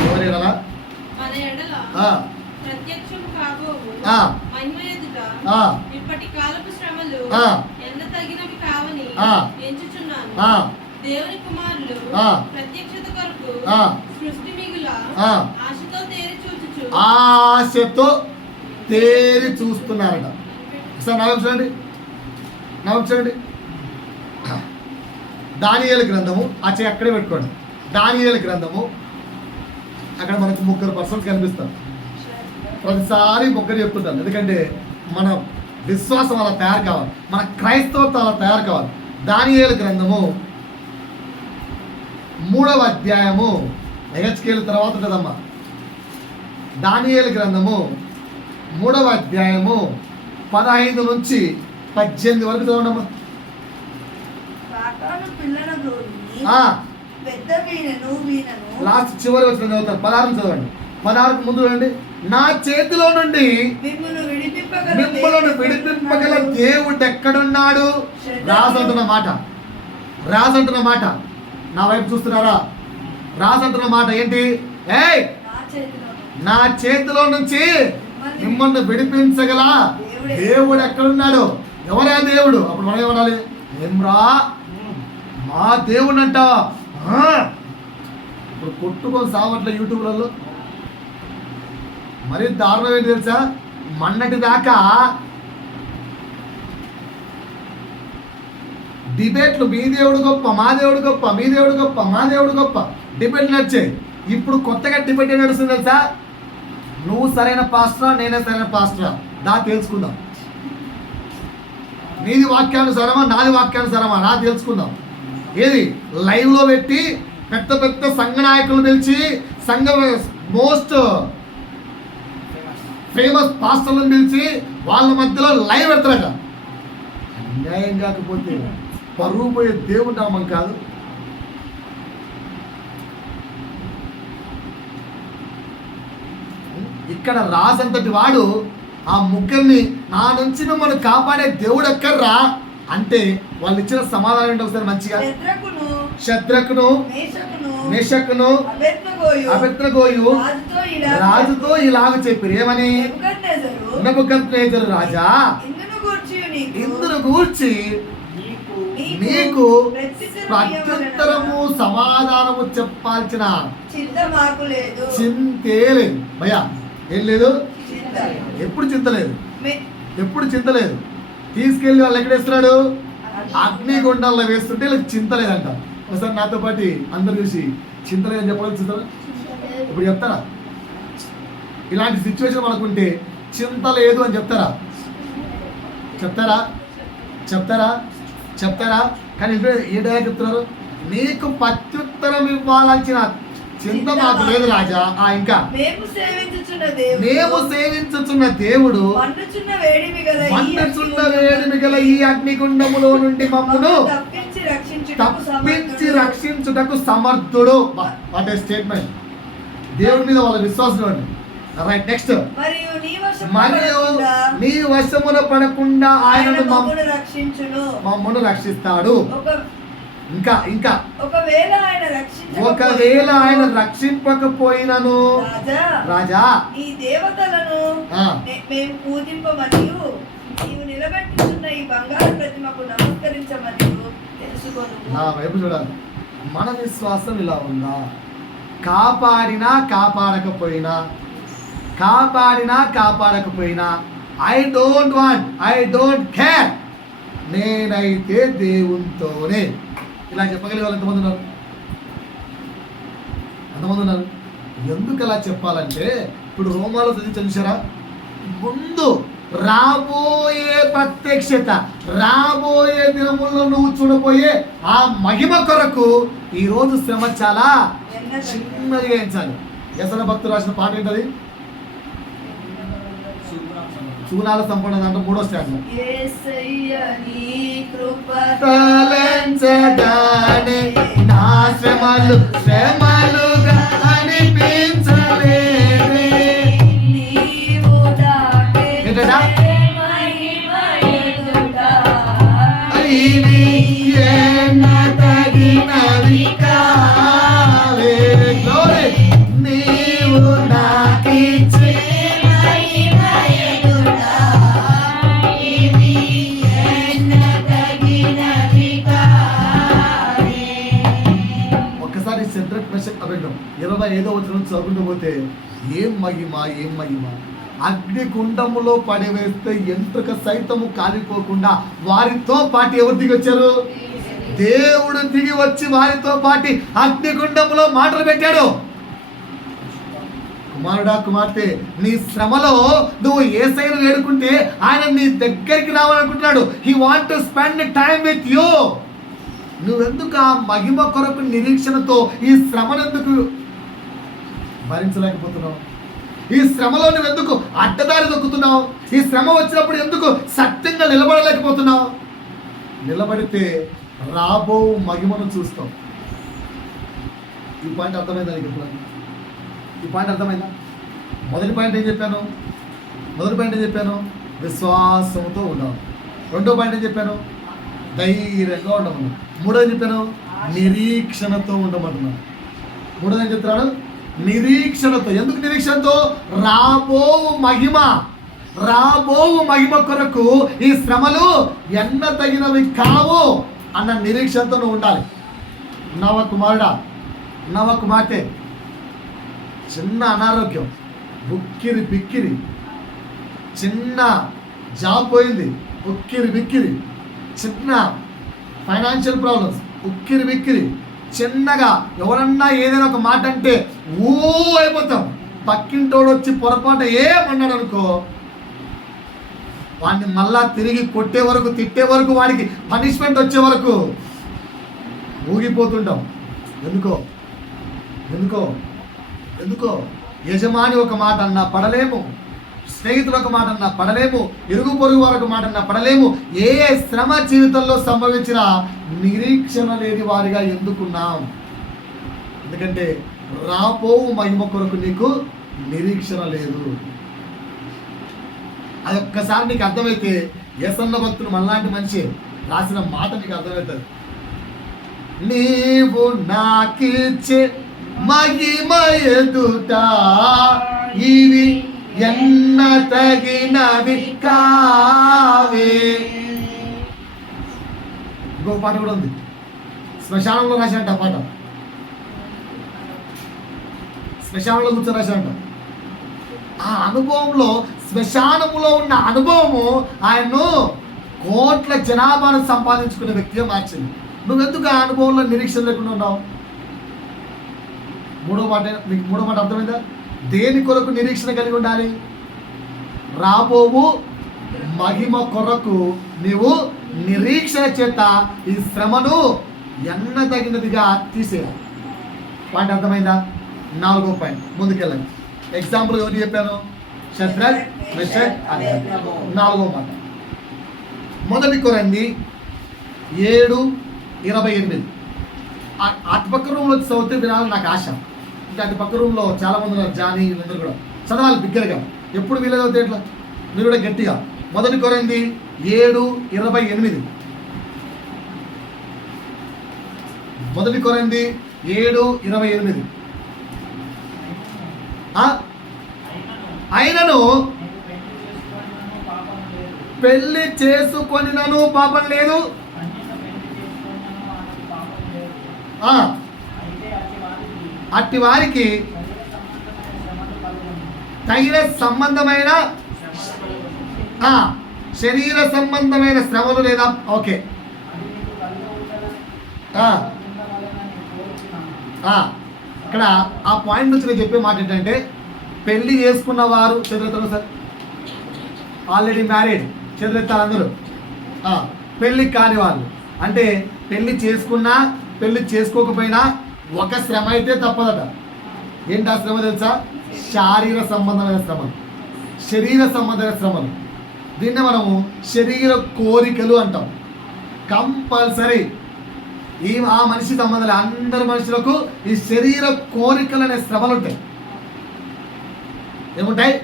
ఎవరి ఎడల ప్రత్యక్షము కాబోవు మహిమ ఎదుట ఇప్పటి కాలపు శ్రమలు ఎంత తగినవి కావని ఎంచుచున్నాను. దేవుని కుమారులు ప్రత్యక్షత కొరకు సృష్టి మిగుల ఆశతో తేరి చూస్తున్నారట. సార్ నవ్వు చూడండి. దానియేలు గ్రంథము అక్కడే పెట్టుకోండి. దానియేలు గ్రంథము అక్కడ మనకు 3 పర్సన్స్ కనిపిస్తారు. ప్రతిసారి 3 చెప్తుంటాను, ఎందుకంటే మన విశ్వాసం అలా తయారు కావాలి, మన క్రైస్తవత్వం అలా తయారు కావాలి. దానియేలు గ్రంథము 3వ అధ్యాయము హెచ్కేలు తర్వాత ఉంటుందమ్మా. దానియేలు గ్రంథము 3వ అధ్యాయము 15 నుంచి 18 వరకు చదవండమ్మా. లాస్ట్ చివరి వచ్చిన చదువుతారు. 16 చదవండి. 16 ముందు చూడండి. నా చేతిలో నుండి మిమ్మల్ని విడిపింపగల దేవుడు ఎక్కడున్నాడు? రాజంటున్న మాట. నా వైపు చూస్తున్నారా? రాజంటున్న మాట ఏంటి? నా చేతిలో నుంచి మిమ్మల్ని విడిపించగల దేవుడు ఎక్కడున్నాడు? ఎవరా దేవుడు? అప్పుడు మనం ఏమనాలి? ఏమ్రా మా దేవుడు అంటావా? ఇప్పుడు కొట్టుకొని సావట్లే యూట్యూబ్లలో. మరి దారుణం ఏంటి తెలుసా? మొన్నటి దాకా డిబేట్లు మీ దేవుడు గొప్ప, మా దేవుడు గొప్ప, మీ దేవుడు గొప్ప, మా దేవుడు గొప్ప డిబేట్లు నడిచాయి. ఇప్పుడు కొత్తగా డిబేట్ ఏం నడుస్తుంది తెలుసా? నువ్వు సరైన పాస్టరా, నేనే సరైన పాస్టరా, దా తెలుసుకుందాం. నీది వాక్యానుసారమా, నాది వాక్యానుసారమా, నా తెలుసుకుందాం. ఏది లైవ్లో పెట్టి పెద్ద సంఘ నాయకులు పిలిచి సంఘ మోస్ట్ ఫేమస్ పాస్టర్లను పిలిచి వాళ్ళ మధ్యలో లైవ్ పెడతారట. అన్యాయం కాకపోతే పరువు పోయే దేవుడు నామం కాదు. ఇక్కడ రాజంతటి వాడు ఆ 3 నా నుంచి మిమ్మల్ని కాపాడే దేవుడు ఎక్కర్రా అంటే వాళ్ళు ఇచ్చిన సమాధానం ఏంటి? ఒకసారి మంచిగా. శద్రకును మేషకును అబేద్నెగోయు రాజుతో ఇలాగ చెప్పారు. ఏమని? నెబుకద్నెజరు రాజా, ఇందును గూర్చి నీకు ప్రత్యుత్తరము సమాధానము చెప్పాల్సిన చింతే లేదు. భయ్యా ఏం లేదు? ఎప్పుడు చింత లేదు. తీసుకెళ్ళి వాళ్ళు ఎక్కడేస్తున్నాడు? అగ్నిగుండాల్లో వేస్తుంటే వీళ్ళకి చింత లేదంట. ఒకసారి నాతో పాటు అందరు చూసి చింత లేదని చెప్పాలి. చూస్తారా? ఇప్పుడు చెప్తారా? ఇలాంటి సిచ్యువేషన్ మనకుంటే చింత లేదు అని చెప్తారా? కానీ ఇప్పుడు ఏ డైరెక్ట్ చెప్తున్నారు? నీకు ప్రత్యుత్తరం ఇవ్వాల్సిన చింత మాకు లేదు రాజా. ఇంకా మేము సేవించుచున్న దేవుడు మండుచున్న వేడిమి గల ఈ అగ్నిగుండములో నుండి మమ్మను తప్పించి రక్షించుటకు సమర్థుడు. What a statement! దేవుడి మీద వాళ్ళ విశ్వాసం ఉంది. Right, next. మరియు నీ వశమున పడకుండా ఆయన మమ్మను రక్షిస్తాడు. ఇంకా ఒకవేళ ఆయన రక్షింపకపోయినను రాజా ఈ దేవతలను మేము పూజింపమనియు నీవు నిలబెట్టుచున్న ఈ బంగారు ప్రతిమకు నమస్కరించమనియు తెలుసుకొను. నా వైపు చూడాలి. మన విశ్వాసం ఇలా ఉందా? కాపాడినా కాపాడకపోయినా ఐ డోంట్ కేర్, నేనైతే దేవునితోనే. ఇలా చెప్పగలిగే వాళ్ళు ఎంతమంది ఉన్నారు? ఎందుకు అలా చెప్పాలంటే ఇప్పుడు రోమాలో చదివించారా? ముందు రాబోయే ప్రత్యక్షత, రాబోయే దినముల్లో నువ్వు చూడబోయే ఆ మహిమ కొరకు ఈరోజు శ్రమ చాలా చిన్నదిగా ఎంచాలి. యెసన భక్తుడు రాసిన పాట ఏంటది? చూనాల సంపూర్ణ అంటే 3వ స్టాండ్. యేసయ్య నీ కృప తలంచగానే నా శ్రమలుగా అనిపించలేదే. నీవు ఏంటంటా? మహిమ ఎదుట ఇవి ఎన్నతగినవి కావే. Glory. నీవు నాకిచ్చే మహిమ ఎదుట ఇవి ఎన్నతగినవి కావే. ఒక్కసారి సెంట్రల్ మెసేజ్ అబద్ధం 25వ వచనం చదువుకుంటూ పోతే ఏం మహిమ, ఏం మహిమ. అగ్నికుండములో పడివేస్తే ఎంట్రుక సైతము కాలిపోకుండా వారితో పాటు ఎవరు దిగి వచ్చారు? దేవుడు దిగి వచ్చి వారితో పాటి అగ్నిగుండములో మాటలు పెట్టాడు. కుమారుడా, కుమార్తె, నీ శ్రమలో నువ్వు యేసయ్యను వేడుకుంటే ఆయన నీ దగ్గరికి రావాలనుకుంటున్నాడు. He want to spend time with you. నువ్వెందుకు ఆ మహిమ కొరకు నిరీక్షణతో ఈ శ్రమను ఎందుకు భరించలేకపోతున్నావు? ఈ శ్రమలో నువ్వెందుకు అడ్డదారి దొక్కుతున్నావు? ఈ శ్రమ వచ్చినప్పుడు ఎందుకు సత్యంగా నిలబడలేకపోతున్నావు? నిలబడితే రాబో మహిమను చూస్తావు. ఈ పాయింట్ అర్థమైందా నీకు? ఇప్పుడు ఈ పాయింట్ అర్థమైందా? మొదటి పాయింట్ ఏం చెప్పాను? విశ్వాసంతో ఉండాలి. రెండో పాయింట్ ఏం చెప్పాను? ధైర్యంగా ఉండమన్నాను. మూడోది చెప్పాను నిరీక్షణతో ఉండమంటున్నాను. మూడోది ఏం చెప్తున్నాడు? నిరీక్షణతో. ఎందుకు నిరీక్షణతో? రాబో మహిమ కొరకు ఈ శ్రమలు ఎన్న తగినవి కావు అన్న నిరీక్షణతో నువ్వు ఉండాలి. నవ కుమారుడా, నవ కుమార్తె, చిన్న అనారోగ్యం, ఉక్కిరి బిక్కిరి, చిన్న జాబ్ పోయింది, ఉక్కిరి బిక్కిరి, చిన్న ఫైనాన్షియల్ ప్రాబ్లమ్స్, ఉక్కిరి బిక్కిరి, చిన్నగా ఎవరన్నా ఏదైనా ఒక మాట అంటే ఊ అయిపోతాం. పక్కింటోడు వచ్చి పొరపాటు ఏమన్నాడు అనుకో, వాడిని మళ్ళా తిరిగి కొట్టే వరకు, తిట్టే వరకు, వాడికి పనిష్మెంట్ వచ్చే వరకు ఊగిపోతుంటాం. ఎందుకో యజమాని ఒక మాట అన్నా పడలేము, స్నేహితులు ఒక మాట అన్నా పడలేము, ఇరుగు పొరుగు వారు ఒక మాట అన్నా పడలేము. ఏ శ్రమ జీవితంలో సంభవించినా నిరీక్షణ లేని వారిగా ఎందుకున్నాం? ఎందుకంటే రాపోవు మహిమ కొరకు నీకు నిరీక్షణ లేదు. అదొక్కసారి నీకు అర్థమైతే యసన్న భక్తుడు మనలాంటి మనిషి రాసిన మాట నీకు అర్థమవుతుంది. నీవు నాకిచ్చే మహిమ ఎదుట ఇవి ఎన్న తగినవి కావే. ఇంకో పాట కూడా ఉంది, శ్మశానంలో రాశాడంట ఆ పాట. శ్మశానంలో కూర్చొని రాశాడంట. ఆ అనుభవంలో, శ్మశానములో ఉన్న అనుభవము ఆయన్ను కోట్ల జనాభాను సంపాదించుకునే వ్యక్తిగా మార్చింది. నువ్వెందుకు ఆ అనుభవంలో నిరీక్షణ లేకుండా ఉన్నావు? మూడో మాట అర్థమైందా? దేని కొరకు నిరీక్షణ కలిగి ఉండాలి? రాబోవు మహిమ కొరకు నీవు నిరీక్షణ చేత ఈ శ్రమను ఎన్నదగినదిగా తీసేయాలి. పాయింట్ అర్థమైందా? 4వ పాయింట్, ముందుకెళ్ళండి. ఎగ్జాంపుల్ ఎవరు చెప్పాను? శద్రక్, మెషక్, అబేద్నెగో. 4వ మాట, 1 కొరింథీ 7:28. అటుపక్క రూమ్లో చదివితే వినాలని నాకు ఆశ. ఇంకా అటుపక్క రూమ్లో చాలా మంది ఉన్నారు, జానీ, వీళ్ళందరూ కూడా చదవాలి బిగ్గరగా. ఎప్పుడు వీళ్ళు చదివితే ఎట్లా? మీరు కూడా గట్టిగా. 1 కొరింథీ 7:28. 1 కొరింథీ 7:28. అయినను పెళ్లి చేసుకొనినను పాపం లేదు, అట్టి వారికి తగిన సంబంధమైన శరీర సంబంధమైన శ్రమలు లేదా? ఓకే, ఇక్కడ ఆ పాయింట్ నుంచి నేను చెప్పే మాట ఏంటంటే, పెళ్లి చేసుకున్న వారు చదువుతారు సార్, ఆల్రెడీ మ్యారీడ్ చదువుతారు అందరూ. పెళ్ళి కాని వాళ్ళు అంటే పెళ్లి చేసుకున్నా పెళ్లి చేసుకోకపోయినా ఒక శ్రమ అయితే తప్పదట. ఏంటి ఆ శ్రమ తెలుసా? శరీర సంబంధమైన శ్రమలు. దీన్నే మనము శరీర కోరికలు అంటాం. కంపల్సరీ ఆ మనిషి సంబంధాలు అందరి మనుషులకు ఈ శరీర కోరికలు అనే శ్రమలు ఉంటాయి. ఏముంటాయి?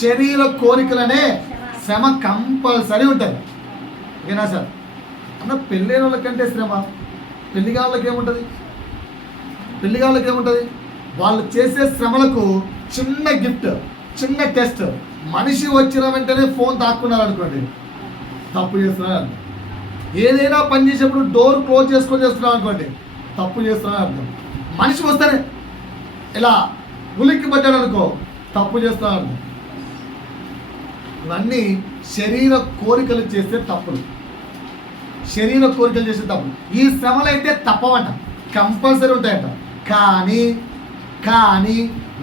శరీర కోరికలు అనే శ్రమ కంపల్సరీ ఉంటుంది. ఓకేనా సార్? అన్న పెళ్ళైన వాళ్ళకంటే శ్రమ, పెళ్లి వాళ్ళకి ఏముంటుంది? పెళ్లి వాళ్ళకి ఏముంటుంది? వాళ్ళు చేసే శ్రమలకు చిన్న గిఫ్ట్, చిన్న టెస్ట్. మనిషి వచ్చిన వెంటనే ఫోన్ తాక్కున్నారు అనుకోండి, తప్పు చేస్తున్నారు అర్థం. ఏదైనా పని చేసేప్పుడు డోర్ క్లోజ్ చేసుకొని చేస్తున్నాం అనుకోండి, తప్పు చేస్తున్నారు అర్థం. మనిషి వస్తేనే ఇలా ఉలిక్కి పడ్డాడు అనుకో, తప్పు చేస్తున్నారు అర్థం. ఇవన్నీ శరీర కోరికలు చేసే తప్పులు. శరీర కోరికలు చేసే తప్పులు. ఈ శ్రమలు అయితే తప్పవంట, కంపల్సరీ ఉంటాయంట. కానీ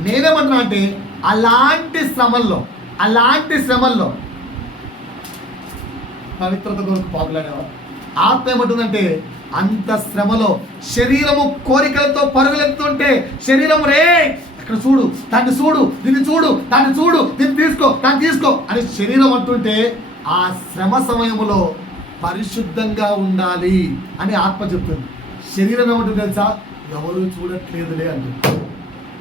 నేనేమంటున్నా అంటే అలాంటి శ్రమల్లో పవిత్రత కొరకు పాకులాడేవా? ఆత్మ ఏమంటుందంటే అంత శ్రమలో శరీరము కోరికలతో పరుగులెత్తుంటే శరీరము రే అక్కడ చూడు, దాన్ని చూడు, దీన్ని చూడు, దాన్ని చూడు, దీన్ని తీసుకో, దాన్ని తీసుకో అని శరీరం అంటుంటే ఆ శ్రమ సమయంలో పరిశుద్ధంగా ఉండాలి అని ఆత్మ చెప్తుంది. శరీరం ఏమంటుంది తెలుసా? ఎవరు చూడట్లేదులే అంటుంది.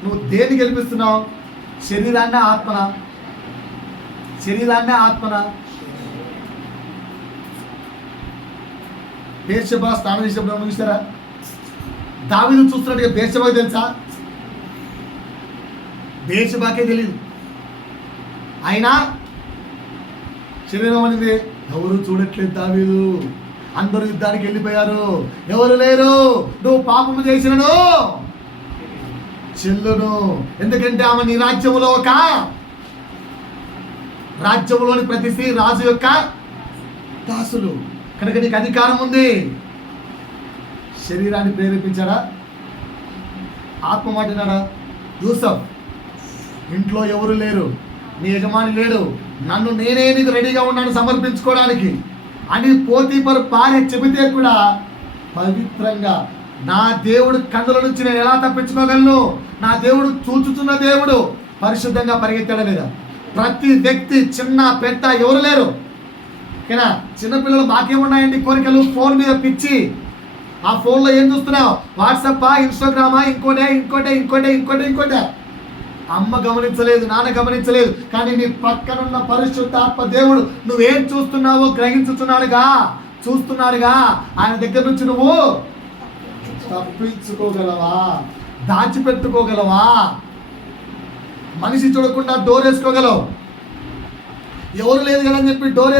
నువ్వు దేన్ని గెలిపిస్తున్నావు? శరీరాన్ని ఆత్మనా? బేర్షెబా స్నానం చేసినప్పుడు ఏమన్నా చూసారా? దావీదు చూస్తున్నట్టుగా బేర్షెబాకి తెలుసా? బేర్షెబాకే తెలియదు. అయినా శరీరం అనేది ఎవరు చూడట్లేదు దావీదు, అందరూ యుద్ధానికి వెళ్ళిపోయారు, ఎవరు లేరు, నువ్వు పాపము చేసినను చెల్లును, ఎందుకంటే ఆమె నీ రాజ్యములోని ప్రతి స్త్రీ రాజు యొక్క దాసులు, కనుక నీకు అధికారం ఉంది. శరీరాన్ని ప్రేరేపించాడా? ఆత్మ మాటినాడా? యూసఫ్, ఇంట్లో ఎవరు లేరు, నీ యజమాని లేడు, నన్ను నేనే నీకు రెడీగా ఉన్నాను సమర్పించుకోవడానికి అని పోతీఫరు భార్య చెబితే కూడా పవిత్రంగా నా దేవుడు కన్నుల నుంచి నేను ఎలా తప్పించుకోగలను, నా దేవుడు చూచుతున్న దేవుడు, పరిశుద్ధంగా పరిగెత్తాడా లేదా? ప్రతి వ్యక్తి చిన్న పెద్ద ఎవరు లేరు. ఓకేనా? చిన్నపిల్లలు మాకేమున్నాయండి కోరికలు? ఫోన్ మీద పిచ్చి. ఆ ఫోన్లో ఏం చూస్తున్నావు? వాట్సాపా, ఇన్స్టాగ్రామా, ఇంకోటే. అమ్మ గమనించలేదు, నాన్న గమనించలేదు, కానీ నీ పక్కనున్న పరిశుద్ధాత్మ దేవుడు నువ్వేం చూస్తున్నావో చూస్తున్నాడుగా. ఆయన దగ్గర నుంచి నువ్వు తప్పించుకోగలవా? దాచిపెట్టుకోగలవా? మనిషి చూడకుండా డోర్ వేసుకోగలవు. ఎవరు లేదు కదా అని చెప్పి డోర్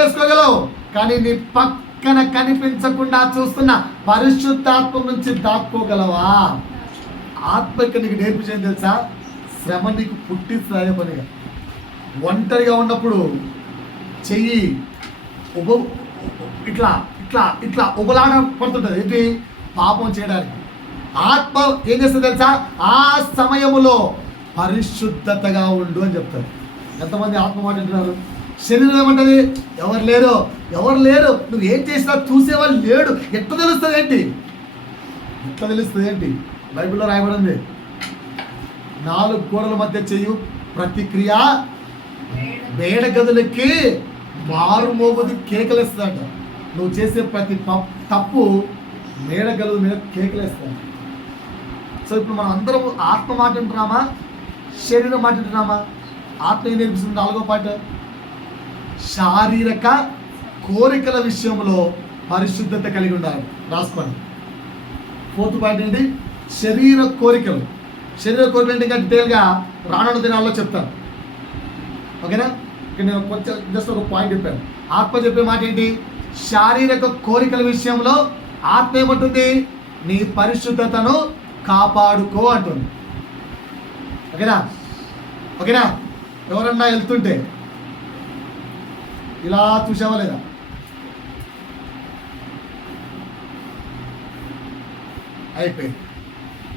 వేసుకోగలవు. కానీ నీ పక్కన కనిపించకుండా చూస్తున్న పరిశుద్ధాత్మ నుంచి దాక్కోగలవా? ఆత్మ ఇక్కడ నీకు నేర్పించేది తెలుసా? శ్రమ నీకు పుట్టిస్తాయ పనిగా. ఒంటరిగా ఉన్నప్పుడు చెయ్యి ఇట్లా ఉబలాడ పడుతుంటుంది. ఏంటి? పాపం చేయడానికి. ఆత్మ ఏం చేస్తుంది తెలుసా? ఆ సమయములో పరిశుద్ధతగా ఉండు అని చెప్తారు. ఎంతమంది ఆత్మ మాట వింటున్నారు? శరీరం ఏమంటది? ఎవరు లేరు, నువ్వు ఏం చేసినా చూసేవాళ్ళు లేడు. ఎట్లా తెలుస్తుంది ఏంటి? బైబిల్లో రాయబడింది, 4 గోడల మధ్య చేయు ప్రతిక్రియ మేడ గదులకి మారు మోగుది కేకలేస్తుందంట. నువ్వు చేసే ప్రతి తప్పు మేడ గదుల మీద కేకలేస్తాడు. సో ఇప్పుడు మనం అందరం ఆత్మ మాట వింటున్నామా, శరీరం మాట వింటున్నామా? ఆత్మ ఏం నేర్పిస్తుంది? 4వ పాట, శారీరక కోరికల విషయంలో పరిశుద్ధత కలిగి ఉండాలి. రాసుకోండి. 4th పాయింట్ ఏంటి? శరీర కోరికలు అంటే ఇంకా డీటెయిల్గా రానున్న దినాల్లో చెప్తాను. ఓకేనా? ఇక్కడ నేను కొంచెం జస్ట్ ఒక పాయింట్ చెప్పాను. ఆత్మ చెప్పే మాట ఏంటి? శారీరక కోరికల విషయంలో ఆత్మ ఏమంటుంది? నీ పరిశుద్ధతను కాపాడుకో అంటుంది. ఓకేనా? ఎవరన్నా వెళ్తుంటే ఇలా చూసావా లేదా? అయిపోయింది.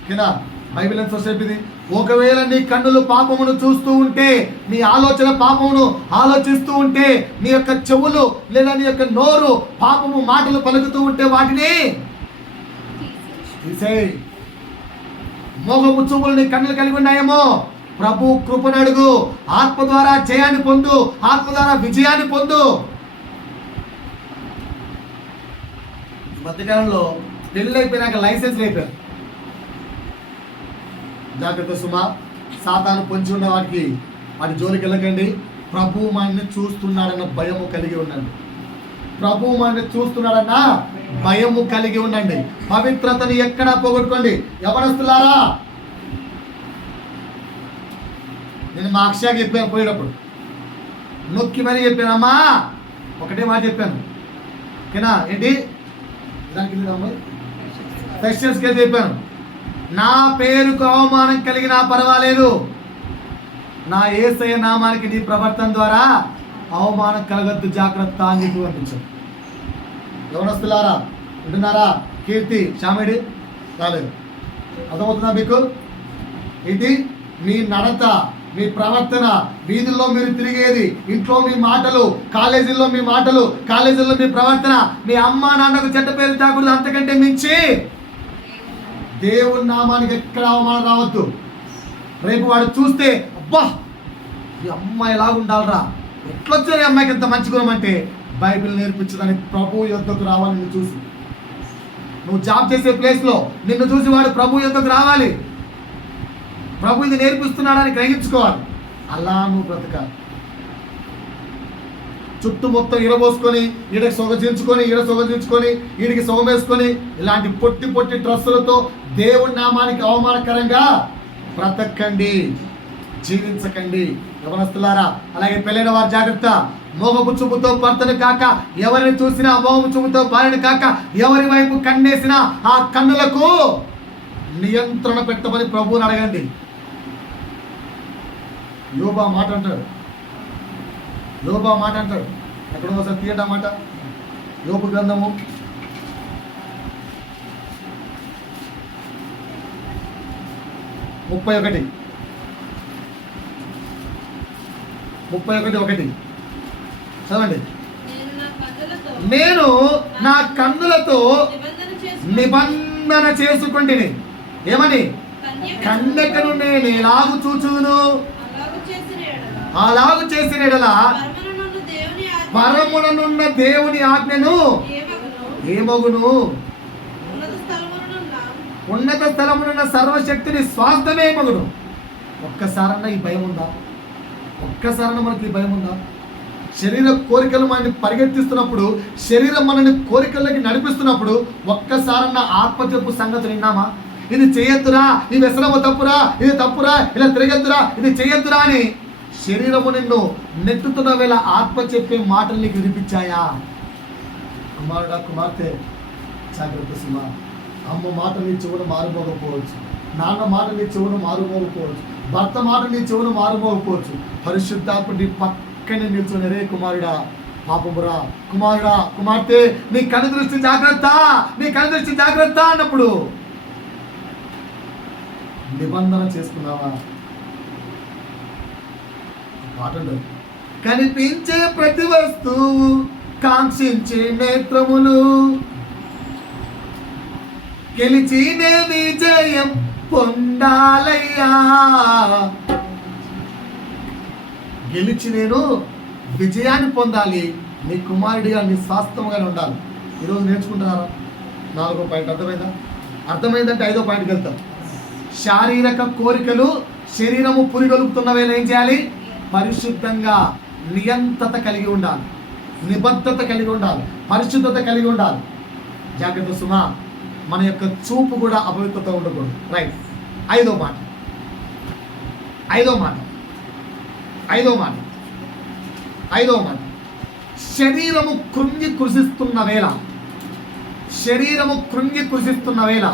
ఓకేనా? బైబిల్ ఎంత చెప్పింది? ఒకవేళ నీ కన్నులు పాపమును చూస్తూ ఉంటే, నీ ఆలోచన పాపమును ఆలోచిస్తూ ఉంటే, నీ యొక్క చెవులు లేదా నీ యొక్క నోరు పాపము మాటలు పలుకుతూ ఉంటే వాటిని తీసేయి. మోగము చూపులు నీ కన్నులు కలిగి ఉన్నాయేమో, ప్రభు కృపను అడుగు, ఆత్మ ద్వారా జయాన్ని పొందు, ఆత్మ ద్వారా విజయాన్ని పొందు. ఈ మధ్యకాలంలో పెళ్ళి అయిపోయినాక లైసెన్స్ అయిపోయారు. జాగ్రత్త సుమా, సాతాను పొంచి ఉన్న వాటి జోలికి వెళ్ళకండి. ప్రభువు మనల్ని చూస్తున్నాడన్న భయము కలిగి ఉండండి. ప్రభువు మనల్ని చూస్తున్నాడన్న భయము కలిగి ఉండండి. పవిత్రతను ఎక్కడా పోగొట్టుకోండి. యవనస్తులారా, నేను మా అక్షయాకి చెప్పాను పోయేటప్పుడు, నొక్కి మరీ చెప్పాను, అమ్మా ఒకటే మాట చెప్పాను, ఓకేనా? ఏంటి దానికి క్వశ్చన్స్కి అయితే చెప్పాను, నా పేరుకు అవమానం కలిగినా పర్వాలేదు, నా యేసయ్య నామానికి నీ ప్రవర్తన ద్వారా అవమానం కలగద్దు, జాగ్రత్త అని చెప్పి పంపించాను. యవనస్తులారా వింటున్నారా? కీర్తి షామిడి రాలేదు, అర్థమవుతుందా మీకు? ఏంటి మీ నడత, మీ ప్రవర్తన, వీధుల్లో మీరు తిరిగేది, ఇంట్లో మీ మాటలు, కాలేజీల్లో మీ మాటలు, కాలేజీల్లో మీ ప్రవర్తన, మీ అమ్మ నాన్నకు చెడ్డ పేరు తాకూడదు. అంతకంటే మించి దేవుని నామానికి ఎక్కడ అవమానం రావద్దు. రేపు వాడు చూస్తే, అబ్బా ఈ అమ్మాయి ఎలా ఉండాలరా, ఎట్లొచ్చారు ఈ అమ్మాయికి ఎంత మంచి గుణం అంటే, బైబిల్ నేర్పించదని ప్రభు యొద్దకు రావాలి. నిన్ను చూసి, నువ్వు జాబ్ చేసే ప్లేస్లో నిన్ను చూసి వాడు ప్రభు యొద్దకు రావాలి. ప్రభు ఇది నేర్పిస్తున్నాడని గ్రహించుకోవాలి. అలా నువ్వు బ్రతకాలి. చుట్టూ మొత్తం ఇరబోసుకొని, ఈడకి సొగజించుకొని, ఈడ సొగజించుకొని, ఈడికి సొగమేసుకొని, ఇలాంటి పొట్టి పొట్టి డ్రస్సులతో దేవుడి నామానికి అవమానకరంగా బ్రతకండి, జీవించకండి యవనస్తులారా. అలాగే పెళ్ళైన వారు జాగ్రత్త. మోహపు చూపుతో భర్తను కాక, ఎవరిని చూసినా మోహపు చూపుతో భార్యను కాక, ఎవరి వైపు కన్నేసినా ఆ కన్నులకు నియంత్రణ పెట్టమని ప్రభువుని అడగండి. యోబా మాట అంటాడు, యోబా మాట అంటాడు. ఎక్కడో ఒకసారి తీయట మాట. యోబు గ్రంథము 31:1 చదవండి. నేను నా కన్నులతో నిబంధన చేసుకుంటుని, ఏమని? కన్యకను నేను ఎలాగు చూచును, అలాగు చేసిన ఎడల పరముననున్న దేవుని ఆజ్ఞను ఏమగును? ఉన్నత స్థలమునున్న సర్వశక్తిని స్వాస్థ్యమే మగును. ఒక్కసారన్నా ఈ భయం ఉందా? ఒక్కసారన్నా మనకి ఈ భయం ఉందా? శరీర కోరికలు మనల్ని పరిగెత్తిస్తున్నప్పుడు, శరీరం మనల్ని కోరికలకి నడిపిస్తున్నప్పుడు ఒక్కసారన్నా ఆత్మ చెప్పు సంగతి విన్నామా? ఇది చేయొద్దురా, ఈ వ్యసనము తప్పురా, ఇది తప్పురా, ఇలా తిరగద్దురా, ఇది చేయొద్దురా అని శరీరము నిన్ను నెట్టుతున్న వేళ ఆత్మ చెప్పే మాటలు నీకు వినిపించాయా? కుమారుడా, కుమార్తె జాగ్రత్త సుమా. అమ్మ మాట నీ చెవును మారుమోగపోవచ్చు, నాన్న మాట నీ చెవును మారుమోగపోవచ్చు, భర్త మాట నీ చెవును మారుమోగపోవచ్చు. పరిశుద్ధాత్మ నీ పక్కనే నిల్చుని, రే కుమారుడా పాపమురా, కుమారుడా కుమార్తె నీ కను దృష్టి జాగ్రత్త, నీ కను దృష్టి జాగ్రత్త అన్నప్పుడు నిబంధన చేసుకున్నావా? మాటలు కనిపించే ప్రతి వస్తువు కాంక్షించే నేత్రములు, గెలిచినే విజయం పొందాలయ్యా. గెలిచి నేను విజయాన్ని పొందాలి, నీ కుమారుడిగా నీ శాస్త్రముగానే ఉండాలి. ఈరోజు నేర్చుకుంటున్నారా? 4వ పాయింట్ అర్థమైందా? అర్థమైందంటే 5వ పాయింట్కి వెళ్తాం. శారీరక కోరికలు శరీరము పురిగొలుపుతున్న వేళ ఏం చేయాలి? పరిశుద్ధంగా నియంత్రత కలిగి ఉండాలి, నిబద్ధత కలిగి ఉండాలి, పరిశుద్ధత కలిగి ఉండాలి. జాగ్రత్త సుమా, మన యొక్క చూపు కూడా అపవిత్రత ఉండకూడదు. రైట్. 5వ మాట, 5వ మాట, 5వ మాట, 5వ మాట. శరీరము కృంగి కృషిస్తున్న వేళ, శరీరము కృంగి కృషిస్తున్న వేళ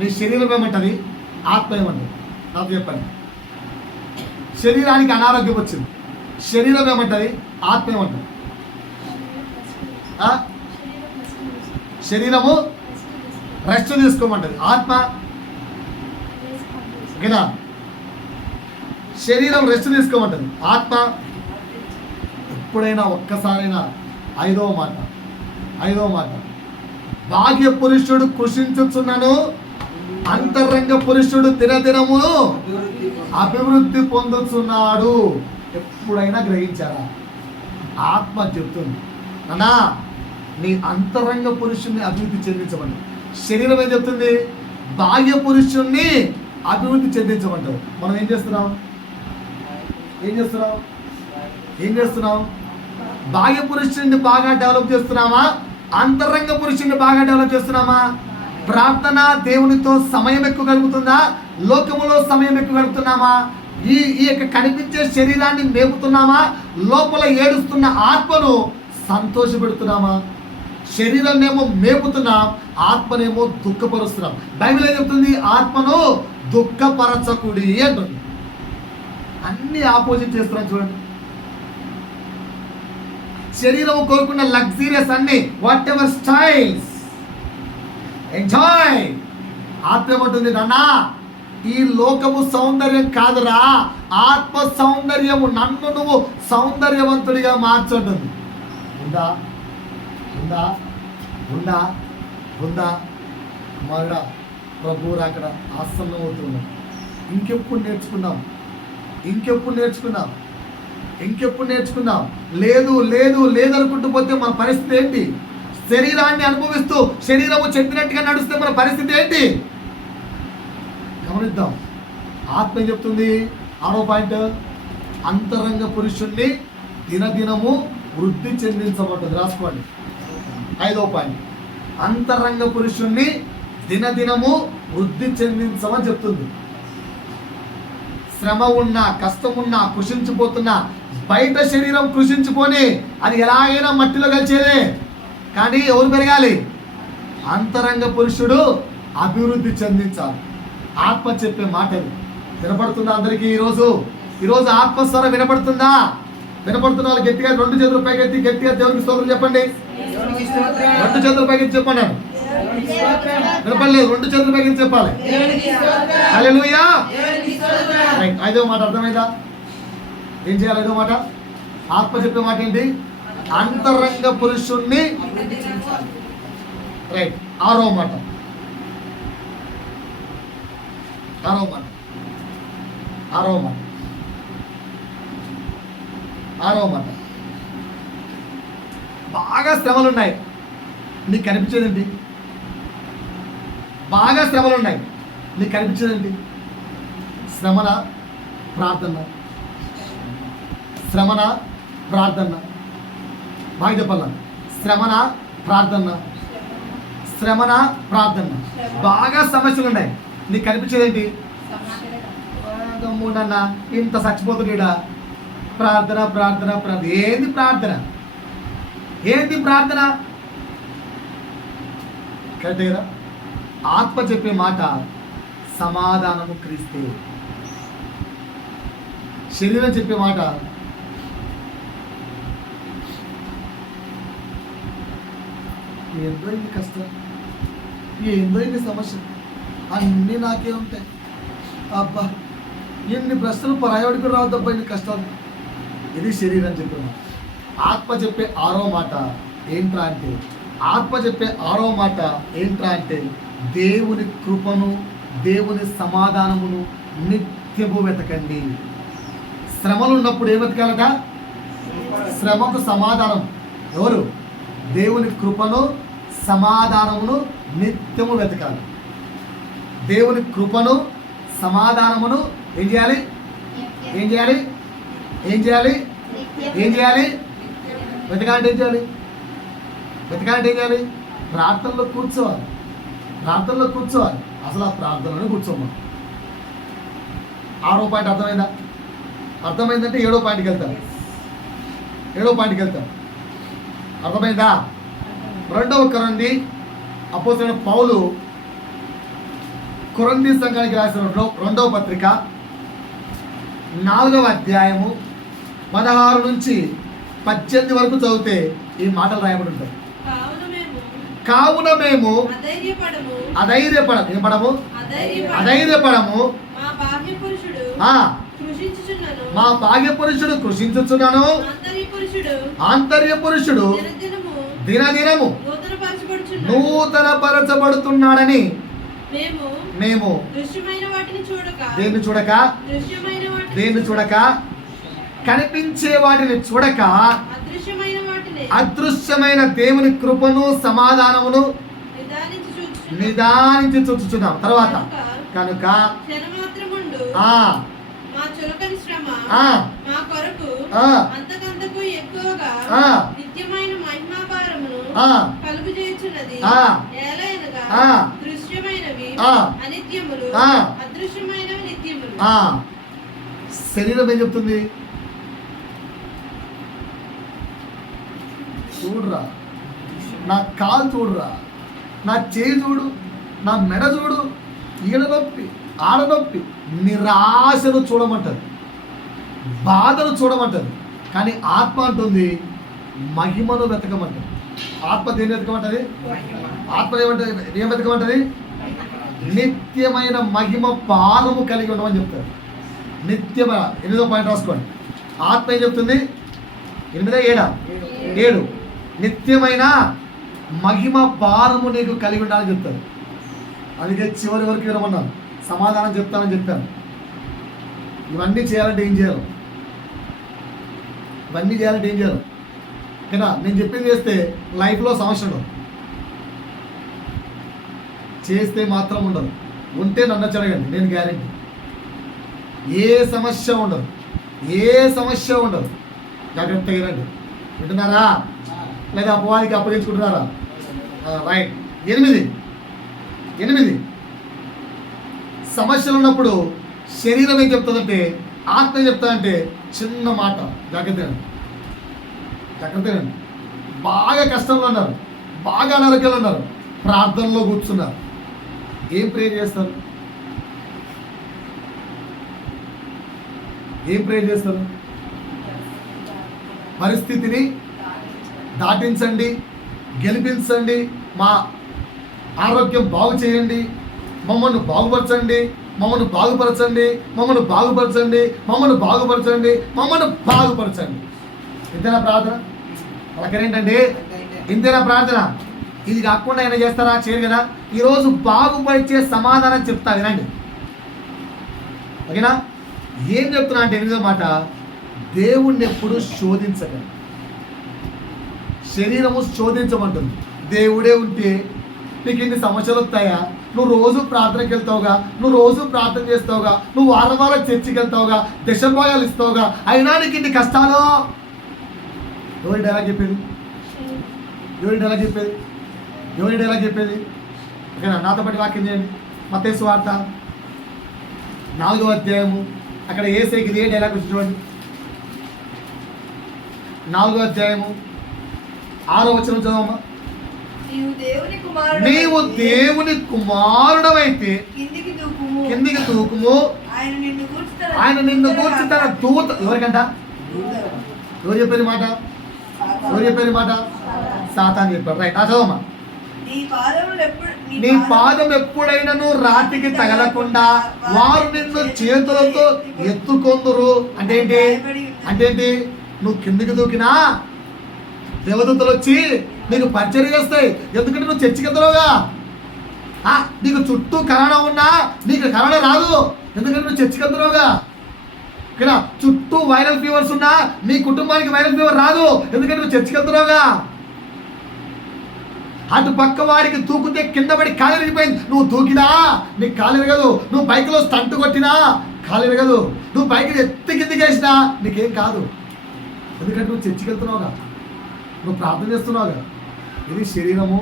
నీ శరీరం ఏమంటుంది? ఆత్మ ఏమంటుంది? నాకు చెప్పండి. శరీరానికి అనారోగ్యం వచ్చింది, శరీరం ఏమంటుంది? ఆత్మ ఏమంటుంది? శరీరము రెస్ట్ తీసుకోమంటది, ఆత్మ కదా. శరీరం రెస్ట్ తీసుకోమంటది, ఆత్మ ఎప్పుడైనా ఒక్కసారైనా 5వ మాట, 5వ మాట, భాగ్య పురుషుడు కృషించుచున్నను అంతరంగ పురుషుడు దినదినము అభివృద్ధి పొందుతున్నాడు. ఎప్పుడైనా గ్రహించారా? ఆత్మ చెప్తుంది, అన్నా నీ అంతరంగ పురుషుణ్ణి అభివృద్ధి చెందించమని. శరీరం ఏం చెప్తుంది? బాహ్య పురుషుణ్ణి అభివృద్ధి చెందించమంటావు. మనం ఏం చేస్తున్నాం? బాహ్య పురుషుణ్ణి బాగా డెవలప్ చేస్తున్నామా? అంతరంగ పురుషుణ్ణి బాగా డెవలప్ చేస్తున్నామా? ప్రార్థన దేవునితో సమయం ఎక్కువ గడుపుతుందా? లోకములో సమయం ఎక్కువ గడుపుతున్నామా? ఈ యొక్క కనిపించే శరీరాన్ని మేపుతున్నామా? లోపల ఏడుస్తున్న ఆత్మను సంతోషపెడుతున్నామా? శరీరాన్నేమో మేపుతున్నాం, ఆత్మనేమో దుఃఖపరుస్తున్నాం. బైబిల్ ఏం చెప్తుంది? ఆత్మను దుఃఖపరచకుడి అంటుంది. అన్ని ఆపోజిట్ చేస్తున్నాం చూడండి. శరీరం కోరుకున్న లగ్జరీస్ అన్ని, వాట్ ఎవర్ స్టైల్స్, ఎంజాయ్. ఆత్మ ఏమంటుంది? నాన్నా ఈ లోకము సౌందర్యం కాదురా, ఆత్మ సౌందర్యము, నన్ను నువ్వు సౌందర్యవంతుడిగా మార్చుంటుంది. ఉందా ఉందా ఉందా ఉందా మరడా ప్రభు అక్కడ ఆసన్నం అవుతున్నాం. ఇంకెప్పుడు నేర్చుకుందాం? లేదు అనుకుంటూ పోతే మన పరిస్థితి ఏంటి? శరీరాన్ని అనుభవిస్తూ శరీరము చెప్పినట్టుగా నడిస్తే మన పరిస్థితి ఏంటి? గమనిద్దాం. ఆత్మ ఏం చెప్తుంది? 6వ పాయింట్, అంతరంగ పురుషుణ్ణి దినదినము వృద్ధి చెందించబడుతుంది. రాసుకోండి. 5వ పాయింట్, అంతరంగ పురుషుణ్ణి దినదినము వృద్ధి చెందించమని చెప్తుంది. శ్రమ ఉన్నా, కష్టం ఉన్నా, కృషించిపోతున్నా, బయట శరీరం కృషించిపోని అది ఎలాగైనా మట్టిలో కలిసేదే, కానీ ఎవరు పెరగాలి? అంతరంగ పురుషుడు అభివృద్ధి చెందించాలి. ఆత్మ చెప్పే మాటలు వినపడుతుందా అందరికీ? ఈరోజు ఆత్మస్వరం వినపడుతుందా? వినపడుతున్న వాళ్ళు గట్టిగా 2 చేతులు పైకెత్తి గట్టిగా దేవునికి స్తోత్రం చెప్పండి. 2 చేతులు పైకెత్తి చెప్పండి. వినపడలేదు, 2 చేతులు పైకెత్తి చెప్పాలి. హల్లెలూయా. 5వ మాట అర్థమైందా? ఏం చేయాలి? 5వ మాట, ఆత్మ చెప్పే మాట ఏంటి? అంతరంగ పురుషుణ్ణి. రైట్. 6వ మాట బాగా శ్రమలున్నాయి, నీకు కనిపించేదేంటి? బాగా శ్రమలున్నాయి, నీకు కనిపించేదేంటి? శ్రమన ప్రార్థన, బాగా చెప్పాల. శ్రమన ప్రార్థన. బాగా సమస్యలు ఉన్నాయి, నీకు కనిపించేదేంటి? గమ్ముడన్నా ఇంత చచ్చిపోతుడా ప్రార్థన. ఏంది ప్రార్థన? కరెక్ట్ కదా? ఆత్మ చెప్పే మాట సమాధానము క్రీస్తే. శరీరం చెప్పే మాట ఏందో ఇన్ని కష్టం, ఏందో ఇన్ని సమస్య, అన్నీ నాకే ఉంటాయి. అబ్బా ఎన్ని ప్రశ్నలు పరాయవాడికి రావద్దబ్బా, ఇన్ని కష్టాలు. ఇది శరీరం చెప్పే మాట. ఆత్మ చెప్పే 6వ మాట ఏంట్రా అంటే దేవుని కృపను, దేవుని సమాధానమును నిత్యము వెతకండి. శ్రమలు ఉన్నప్పుడు ఏం వెతకాలట? శ్రమకు సమాధానం ఎవరు? దేవుని కృపను, సమాధానమును నిత్యము వెతకాలి. దేవుని కృపను, సమాధానమును ఏం చేయాలి? వెతకాలంటే ఏం చేయాలి? ప్రార్థనలో కూర్చోవాలి. అసలు ఆ ప్రార్థనలో కూర్చోమా. 6వ పాయింట్ అర్థమైందంటే 7వ పాయింట్కి వెళ్తాం. అర్థమైందా? 2వ కొరింథీ అపోస్తలుడైన పౌలు కొరింథీ సంఘానికి రాసిన 2వ పత్రిక 4వ అధ్యాయము 16 నుంచి 18 వరకు చదివితే ఈ మాటలు రాయబడి ఉంటాయి. కావున మేము అధైర్యపడము, మా బాహ్య పురుషుడు కృషించుచున్నాను, ఆంతర్య పురుషుడు దినదినము నూతనపరచబడుతున్నాడని మేము దృశ్యమైన వాటిని చూడక దేన్ని చూడక దృశ్యమైన వాటిని దేన్ని చూడక కనిపించే వాటిని చూడక అదృశ్యమైన వాటిని అదృశ్యమైన దేవుని కృపను సమాధానమును నిదానించి చూచుచున్నాం. తర్వాత కనుక క్షణమాత్రముండు ఆ మా చులకని శ్రమ ఆ మా కొరకు ఆ అంతకంతకు ఎక్కువగా ఆ నిత్యమైన మహిమాభారమును ఆ కలుగు చేయుచున్నది. ఆ ఏలయనగా ఆ దృశ్యమైనవి ఆ అనిత్యములు, ఆ అదృశ్యమైనవి నిత్యములు. ఆ శరీరం ఏం చెప్తుంది? చూడురా, నా కాలు చూడురా, నా చేయి చూడు, నా మెడ చూడు, ఈడ నొప్పి ఆడ నొప్పి, నిరాశను చూడమంటది, బాధను చూడమంటది. కానీ ఆత్మ అంటుంది మహిమను వెతకమంటది. ఆత్మ దేన్ని వెతకమంటది? ఆత్మ ఏమంటది? ఏం వెతకమంటది? నిత్యమైన మహిమ పాలము కలిగి ఉండమని చెప్తారు. నిత్యమైన 8వ పాయింట్ రాసుకోండి. ఆత్మ ఏం చెప్తుంది? 8, 7 నిత్యమైన మహిమ భారము నీకు కలిగి ఉండాలని చెప్తారు. అందుకే చివరి వరకు వినమన్నాను, సమాధానం చెప్తానని చెప్పాను. ఇవన్నీ చేయాలంటే ఏం చేయాలి? ఇవన్నీ చేయాలంటే ఏం చేయాలి? ఓకేనా? నేను చెప్పింది చేస్తే లైఫ్లో సమస్య ఉండదు, చేస్తే మాత్రం ఉండదు. ఉంటే నన్ను చెరగండి, నేను గ్యారెంటీ. ఏ సమస్య ఉండదు, ఏ సమస్య ఉండదు. జాగ్రత్తగా రండి. వింటున్నారా? లేదా అపవాదికి అప్పగించుకుంటున్నారా? రైట్. 8 సమస్యలు ఉన్నప్పుడు శరీరం ఏం చెప్తుందంటే, ఆత్మ ఏం చెప్తాదంటే, చిన్న మాట, జాగ్రత్తగా జాగ్రత్తగా. బాగా కష్టంలో ఉన్నారు, బాగా అనారోగ్యంలో ఉన్నారు, ప్రార్థనలో కూర్చున్నారు. ఏం ప్రేర్ చేస్తారు? ఏం ప్రేర్ చేస్తారు? పరిస్థితిని దాటించండి, గెలిపించండి, మా ఆరోగ్యం బాగు చేయండి, మమ్మల్ని బాగుపరచండి, మమ్మల్ని బాగుపరచండి, మమ్మల్ని బాగుపరచండి, మమ్మల్ని బాగుపరచండి, మమ్మల్ని బాగుపరచండి. ఇంతేనా ప్రార్థన? అలాగేంటండి, ఇంతేనా ప్రార్థన? ఇది కాకుండా ఏమైనా చేస్తారా? చేయరు కదా. ఈరోజు బాగుపరిచే సమాధానం చెప్తా, వినండి. ఓకేనా? ఏం చెప్తున్నా అంటే 8వ మాట, దేవుణ్ణి ఎప్పుడు శోధించకండి. శరీరము శోధించమంటుంది. దేవుడే ఉంటే నీకు ఇన్ని సమస్యలు వస్తాయా? నువ్వు రోజు ప్రార్థనకి వెళ్తావుగా, నువ్వు రోజు ప్రార్థన చేస్తావుగా, నువ్వు వారం చర్చికి వెళ్తావుగా, దశభాగాలు ఇస్తావుగా, అయినా నీకు ఇన్ని కష్టాలు. ఎవరి డైలాగ్ చెప్పేది? ఎవరి డైలాగ్ చెప్పేది? ఎవరి డైలాగ్ చెప్పేది? ఓకేనా? నాతో పాటు వాక్యం చేయండి. మత్తయి సువార్త 4వ అధ్యాయము. అక్కడ యేసుకి ఇదే డైలాగ్ వచ్చి చూడండి. 4వ అధ్యాయము 6వ వచనం చదవమ్మా. నీవు దేవుని కుమారుడవైతే కిందికి దూకుము, ఆయన నిన్ను గూర్చి తన దూత. ఎవరికంట? ఎవరు చెప్పేది మాట? ఎవరు చెప్పేది మాట? సాతాను చెప్పాడు. రైట్. చదవమ్మా. నీ పాదం ఎప్పుడైనాను రాతికి తగలకుండా వారు నిన్ను చేతులతో ఎత్తుకొందురు. అంటే ఏంటి? అంటే ఏంటి? నువ్వు కిందికి దూకినా దేవదూతలు వచ్చి నీకు పరిచర్య చేస్తాయి. ఎందుకంటే నువ్వు చర్చికి వెళ్తున్నావుగా. నీకు చుట్టూ కరోనా ఉన్నా నీకు కరోనా రాదు, ఎందుకంటే నువ్వు చర్చికి వెళ్తున్నావుగా. ఇక్కడ చుట్టూ వైరల్ ఫీవర్స్ ఉన్నా నీ కుటుంబానికి వైరల్ ఫీవర్ రాదు, ఎందుకంటే నువ్వు చర్చికి వెళ్తున్నావుగా. అటు పక్క వారికి దూకితే కింద పడి కాలు విరిగిపోయింది, నువ్వు దూకినా నీకు కాలు విరగదు. నువ్వు బైక్లో స్టంట్ కొట్టినా కాలు విరగదు. నువ్వు బైక్ ఎత్తి కిందికి వేసినా నీకేం కాదు, ఎందుకంటే నువ్వు చర్చికి వెళ్తున్నావుగా, నువ్వు ప్రార్థన చేస్తున్నావుగా. ఇది శరీరము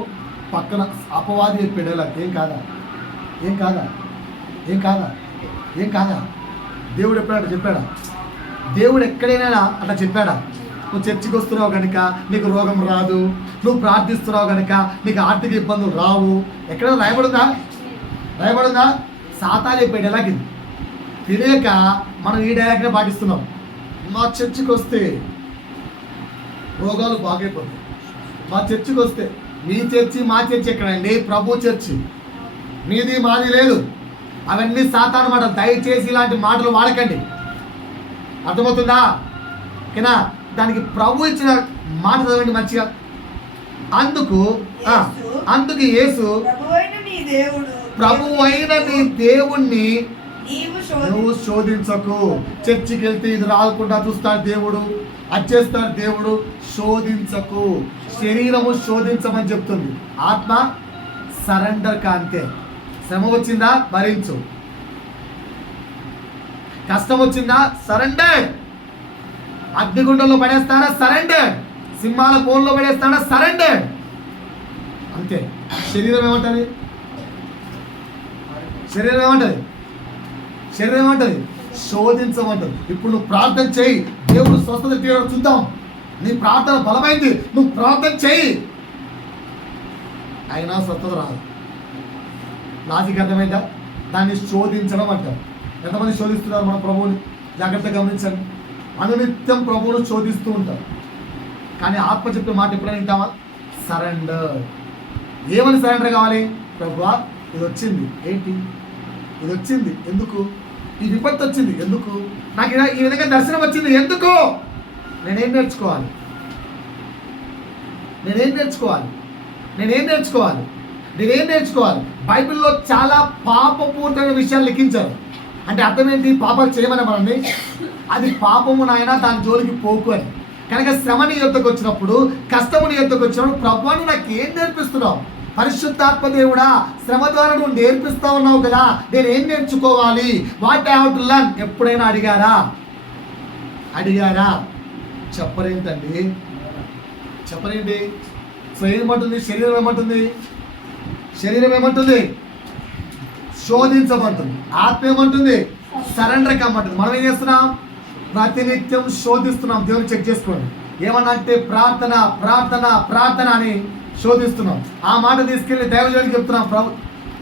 పక్కన అపవాది చెప్పాడేలా. ఏం కాదా? ఏం కాదా? ఏం కాదా? ఏం కాదా? దేవుడు ఎప్పుడైనా చెప్పాడా? దేవుడు ఎక్కడైనా అట్లా చెప్పాడా? నువ్వు చర్చికి వస్తున్నావు కనుక నీకు రోగం రాదు, నువ్వు ప్రార్థిస్తున్నావు కనుక నీకు ఆర్థిక ఇబ్బందులు రావు. ఎక్కడైనా రాయబడిందా? రాయబడిందా? సాతాను చెప్పాడు ఎలాగింది తెలియక మనం ఈ డైలాగ్నే పాటిస్తున్నాం. మా చర్చికి వస్తే రోగాలు బాగైపోతాయి. మా చర్చికి వస్తే, మీ చర్చి మా చర్చి ఎక్కడండి? ప్రభు చర్చి. మీది మాది లేదు. అవన్నీ సాతాను మాటలు. దయచేసి ఇలాంటి మాటలు వాడకండి. అర్థమవుతుందా? ఓకేనా? దానికి ప్రభు ఇచ్చిన మాట చదవండి మంచిగా. అందుకు యేసు ప్రభువు అయిన నీ దేవుణ్ణి నీవు నువ్వు శోధించకు. చర్చికి వెళ్తే ఇది రాకుండా చూస్తాడు దేవుడు, అది చేస్తాడు దేవుడు. శోధించకు. శరీరము శోధించమని చెప్తుంది, ఆత్మ సరెండర్ కాంతే. శ్రమ వచ్చిందా భరించు, కష్టం వచ్చిందా సరెండర్, అగ్నిగుండంలో పడేస్తాడా సరెండర్, సింహాల కోన్లో పడేస్తాడా సరెండర్, అంతే. శరీరం ఏమంటది? శరీరం ఏమంటది? శరీరం ఏమంటది? శోధించమంటది. ఇప్పుడు నువ్వు ప్రార్థన చేయి, దేవుడు స్వస్థత తీయడం చూద్దాం. నీ ప్రార్థన బలమైంది, నువ్వు ప్రార్థన చేయి, అయినా స్వస్థత రాదు. లాజిక్ అర్థమైందా? దాన్ని శోధించడం అంటారు. ఎంతమంది శోధిస్తున్నారు మన ప్రభువుని? జాగ్రత్తగా గమనించండి. అనునిత్యం ప్రభువును శోధిస్తూ ఉంటారు. కానీ ఆత్మ చెప్పే మాట ఎప్పుడైనా వింటామా? సరెండర్. ఏమని సరెండర్ కావాలి? ప్రభువా ఇది వచ్చింది, ఏంటి ఇది వచ్చింది, ఎందుకు? ఈ విపత్తు వచ్చింది, ఎందుకు? నాకు ఈ విధంగా దర్శనం వచ్చింది, ఎందుకు? నేనేం నేర్చుకోవాలి? నేనేం నేర్చుకోవాలి? నేనేం నేర్చుకోవాలి? నేనేం నేర్చుకోవాలి? బైబిల్లో చాలా పాపపూరితమైన విషయాలు లిఖించారు. అంటే అర్థం ఏంటి? పాపాలు చేయమని మనల్ని, అది పాపము నాయన, దాని జోలికి పోకు అని. కనుక శ్రమ నీ యొద్దకు వచ్చినప్పుడు, కష్టము నీ యొద్దకు వచ్చినప్పుడు, ప్రభువు నాకు ఏం నేర్పిస్తున్నావు? పరిశుద్ధాత్మ దేవుడా, శ్రమ ద్వారా నువ్వు నేర్పిస్తా ఉన్నావు కదా, నేనేం నేర్చుకోవాలి? What I have to learn? ఎప్పుడైనా అడిగారా? చెప్పరేంటండి? చెప్పరేంటి? సో ఏమంటుంది? శరీరం ఏమంటుంది? శరీరం ఏమంటుంది? శోధించమంటుంది. ఆత్మ ఏమంటుంది? సరెండర్ కమ్మంటుంది. మనం ఏం చేస్తున్నాం? ప్రతినిత్యం శోధిస్తున్నాం. దేవుని చెక్ చేసుకోండి. ఏమన్నా అంటే ప్రార్థన ప్రార్థన ప్రార్థన అని శోధిస్తున్నాం. ఆ మాట తీసుకెళ్ళి దైవజనుడికి చెప్తున్నాం, ప్రభు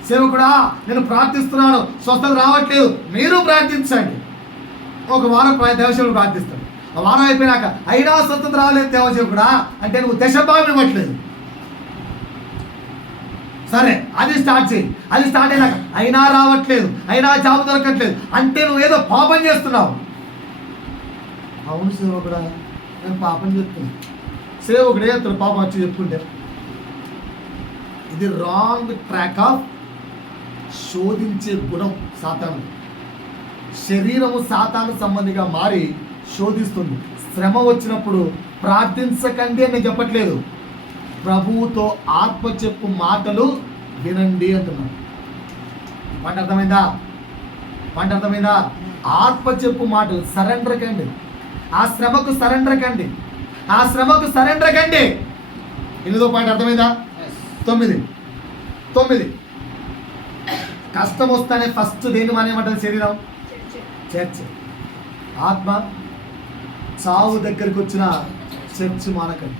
సేవకుడా నేను ప్రార్థిస్తున్నాను, స్వస్థత రావట్లేదు, మీరు ప్రార్థించండి. ఒక వారం దేవసేవుడు ప్రార్థిస్తాడు. ఆ వారం అయిపోయినాక అయినా స్వస్థత రావలేదు దేవసేవకుడా అంటే నువ్వు దశభాగం ఇవ్వట్లేదు. సరే అది స్టార్ట్ చేయి. అది స్టార్ట్ అయినాక అయినా రావట్లేదు, అయినా జాబ్ దొరకట్లేదు అంటే నువ్వు ఏదో పాపం చేస్తున్నావు. అవును సేవకుడా నేను పాపం చెప్తున్నాను. సేవకుడే అతను పాపం వచ్చి చెప్పుకుంటే ఇది రాంగ్ ట్రాక్ ఆఫ్ శోధించే గుణం సాతాను. శరీరము సాతాను సంబంధిగా మారి శోధిస్తుంది. శ్రమ వచ్చినప్పుడు ప్రార్థించకండి అని నేను చెప్పట్లేదు, ప్రభువుతో ఆత్మ చెప్పు మాటలు వినండి అంటున్నాను. మాట అర్థమైందా? మాట అర్థమైందా? ఆత్మ చెప్పు మాటలు సరెండర్ కండి. ఆ శ్రమకు సరెండర్ కండి. ఆ శ్రమకు సరెండర్ కండి. 8వ పాయింట్ అర్థమైందా? 9 కష్టం వస్తానే ఫస్ట్ దేని మానేమంటుంది? శరీరం, చర్చ్. ఆత్మ చావు దగ్గరికి వచ్చిన చర్చ్ మానకండి.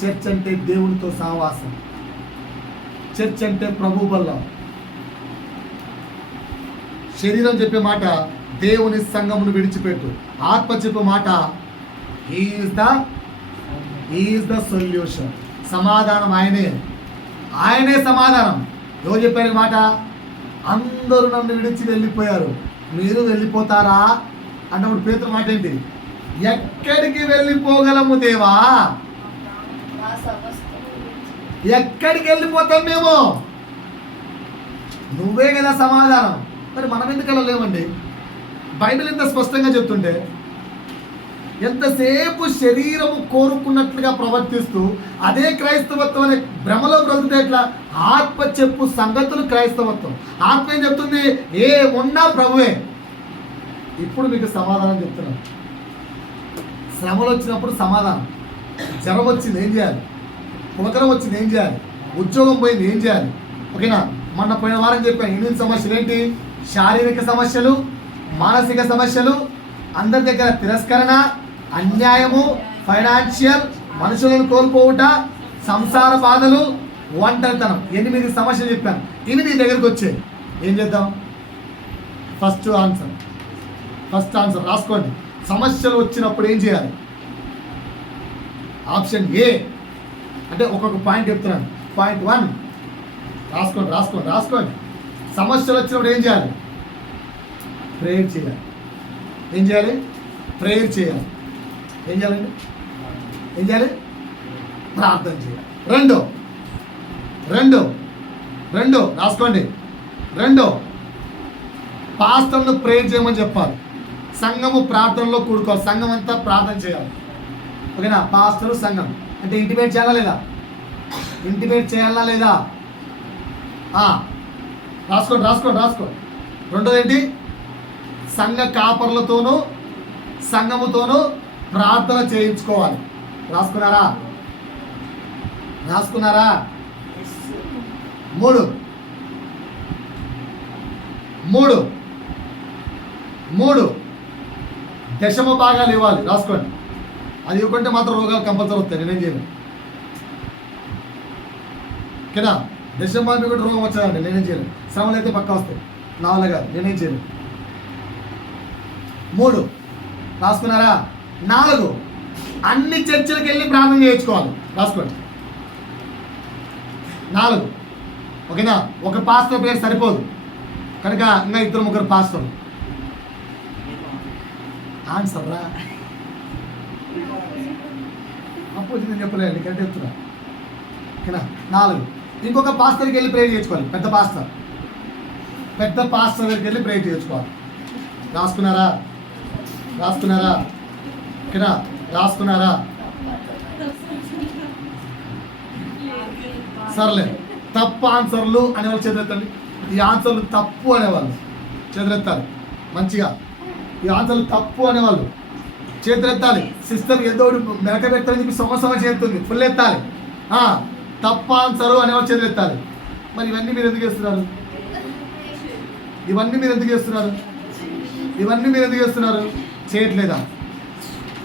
చర్చ్ అంటే దేవునితో సహవాసం. చర్చ్ అంటే ప్రభు బల్లం. శరీరం చెప్పే మాట దేవుని సంఘమును విడిచిపెట్టు. ఆత్మ చెప్పే మాట ఈజ్ ద సొల్యూషన్. సమాధానం ఆయనే సమాధానం. ఎవరు చెప్పారు ఈ మాట? అందరూ నన్ను విడిచి వెళ్ళిపోయారు, మీరు వెళ్ళిపోతారా అన్నప్పుడు పేతురు మాట ఏంటి? ఎక్కడికి వెళ్ళిపోగలము దేవా? ఎక్కడికి వెళ్ళిపోతాం మేము? నువ్వే కదా సమాధానం. మరి మనం ఎందుకు వెళ్ళలేమండి? బైబిల్ ఎంత స్పష్టంగా చెప్తుంటే, ఎంతసేపు శరీరము కోరుకున్నట్లుగా ప్రవర్తిస్తూ అదే క్రైస్తవత్వం అనే భ్రమలో బ్రతుకుతే ఎట్లా? ఆత్మ చెప్పు సంగతులు క్రైస్తవత్వం. ఆత్మ ఏం చెప్తుంది? ఏ ఉన్నా ప్రభువే. ఇప్పుడు మీకు సమాధానం చెప్తున్నాను. శ్రమలు వచ్చినప్పుడు సమాధానం. జ్వరం వచ్చింది ఏం చేయాలి? పులకరం వచ్చింది ఏం చేయాలి? ఉద్యోగం పోయింది ఏం చేయాలి? ఓకేనా? మొన్న పోయిన వారం చెప్పాను 8 సమస్యలు ఏంటి? శారీరక సమస్యలు, మానసిక సమస్యలు, అందరి దగ్గర తిరస్కరణ, అన్యాయము, ఫైనాన్షియల్, మనుషులను కోల్పోవుట, సంసార బాధలు, ఒంటరితనం. 8 సమస్యలు చెప్పాను. ఇవి నీ దగ్గరికి వచ్చాయి. ఏం చేద్దాం? ఫస్ట్ ఆన్సర్ రాసుకోండి. సమస్యలు వచ్చినప్పుడు ఏం చేయాలి? ఆప్షన్ ఏ అంటే ఒక్కొక్క పాయింట్ చెప్తున్నాను. పాయింట్ 1 రాసుకోండి. సమస్యలు వచ్చినప్పుడు ఏం చేయాలి? ప్రేయర్ చేయాలి. ఏం చేయాలి? ప్రేయర్ చేయాలి. ఏం చేయాలండి? ఏం చేయాలి? ప్రార్థన చేయాలి. రెండు రాసుకోండి. రెండో, పాస్టర్ను ప్రేయర్ చేయమని చెప్పాలి. సంఘము ప్రార్థనలో కూడుకోవాలి. సంఘం అంతా ప్రార్థన చేయాలి. ఓకేనా? పాస్టరు సంఘం అంటే ఇంటిమేట్ చేయాలా లేదా? ఇంటిమేట్ చేయాలా లేదా? రాసుకోండి. రెండోది ఏంటి? సంఘ కాపర్లతోనూ సంఘముతోనూ ప్రార్థన చేయించుకోవాలి. రాసుకున్నారా? మూడు దశమ భాగాలు ఇవ్వాలి. రాసుకోండి. అది ఇవ్వకుంటే మాత్రం రోగాలు కంపల్సరీ వస్తాయి. నేనేం చేయను. ఓకేనా? దశమ భాగం కూడా రోగం వచ్చాదండి. నేనేం చేయను. శ్రమలు అయితే పక్కా వస్తాయి. నా వల్ల కాదు. నేనేం చేయను. 3 రాసుకున్నారా? 4 అన్ని చర్చలకు వెళ్ళి ప్రార్థన చేయించుకోవాలి. రాసుకోండి. 4 ఓకేనా? ఒక పాస్టర్ పేరు సరిపోదు కనుక ఇంకా 2-3 పాస్టర్లు. ఆన్సర్ రా అప్పుడు నేను చెప్పలేండి. కరెక్ట్ చెప్తున్నా. ఓకేనా? 4 ఇంకొక పాస్టర్కి వెళ్ళి ప్రేయర్ చేయించుకోవాలి. పెద్ద పాస్టర్ దగ్గరికి వెళ్ళి ప్రేయర్ చేయించుకోవాలి. రాసుకున్నారా? ఓకేనా? రాసుకున్నారా? సర్లే. తప్పు ఆన్సర్లు అనేవాళ్ళు చేతులెత్తండి. ఈ ఆన్సర్లు తప్పు అనేవాళ్ళు చేతులెత్తాలి. మంచిగా ఈ ఆన్సర్లు తప్పు అనేవాళ్ళు చేతులెత్తాలి. సిస్టమ్ ఏదో మెరక పెట్టాలని చెప్పి సంవత్సరం చేస్తుంది. ఫుల్ ఎత్తాలి. తప్పు ఆన్సరు అనేవాళ్ళు చేతులెత్తాలి. మరి ఇవన్నీ మీరు ఎందుకు చేస్తున్నారు?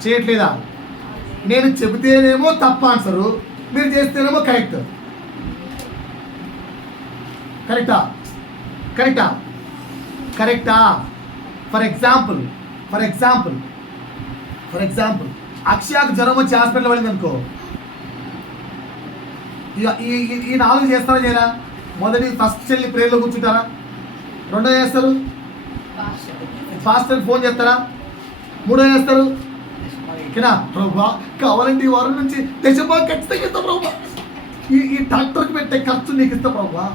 చేయట్లేదా? నేను చెబితేనేమో తప్పు ఆన్సరు, మీరు చేస్తేనేమో కరెక్టా? ఫర్ ఎగ్జాంపుల్ అక్షయాకు జ్వరం వచ్చి హాస్పిటల్ పడింది అనుకో. ఈ 4 చేస్తారా చేయరా? ఫస్ట్ చెల్లి ప్రేయర్లో కూర్చుంటారా? రెండో చేస్తారు పాస్టర్కి ఫోన్ చేస్తారా? 3 చేస్తారు. ఓకేనా? ప్రభా కావాలంటే ఈ వారం నుంచి దశమా ఖచ్చితంగా ఇస్తా ప్రభా. ఈ డాక్టర్కి పెట్టే ఖర్చు నీకు ఇస్తా ప్రభా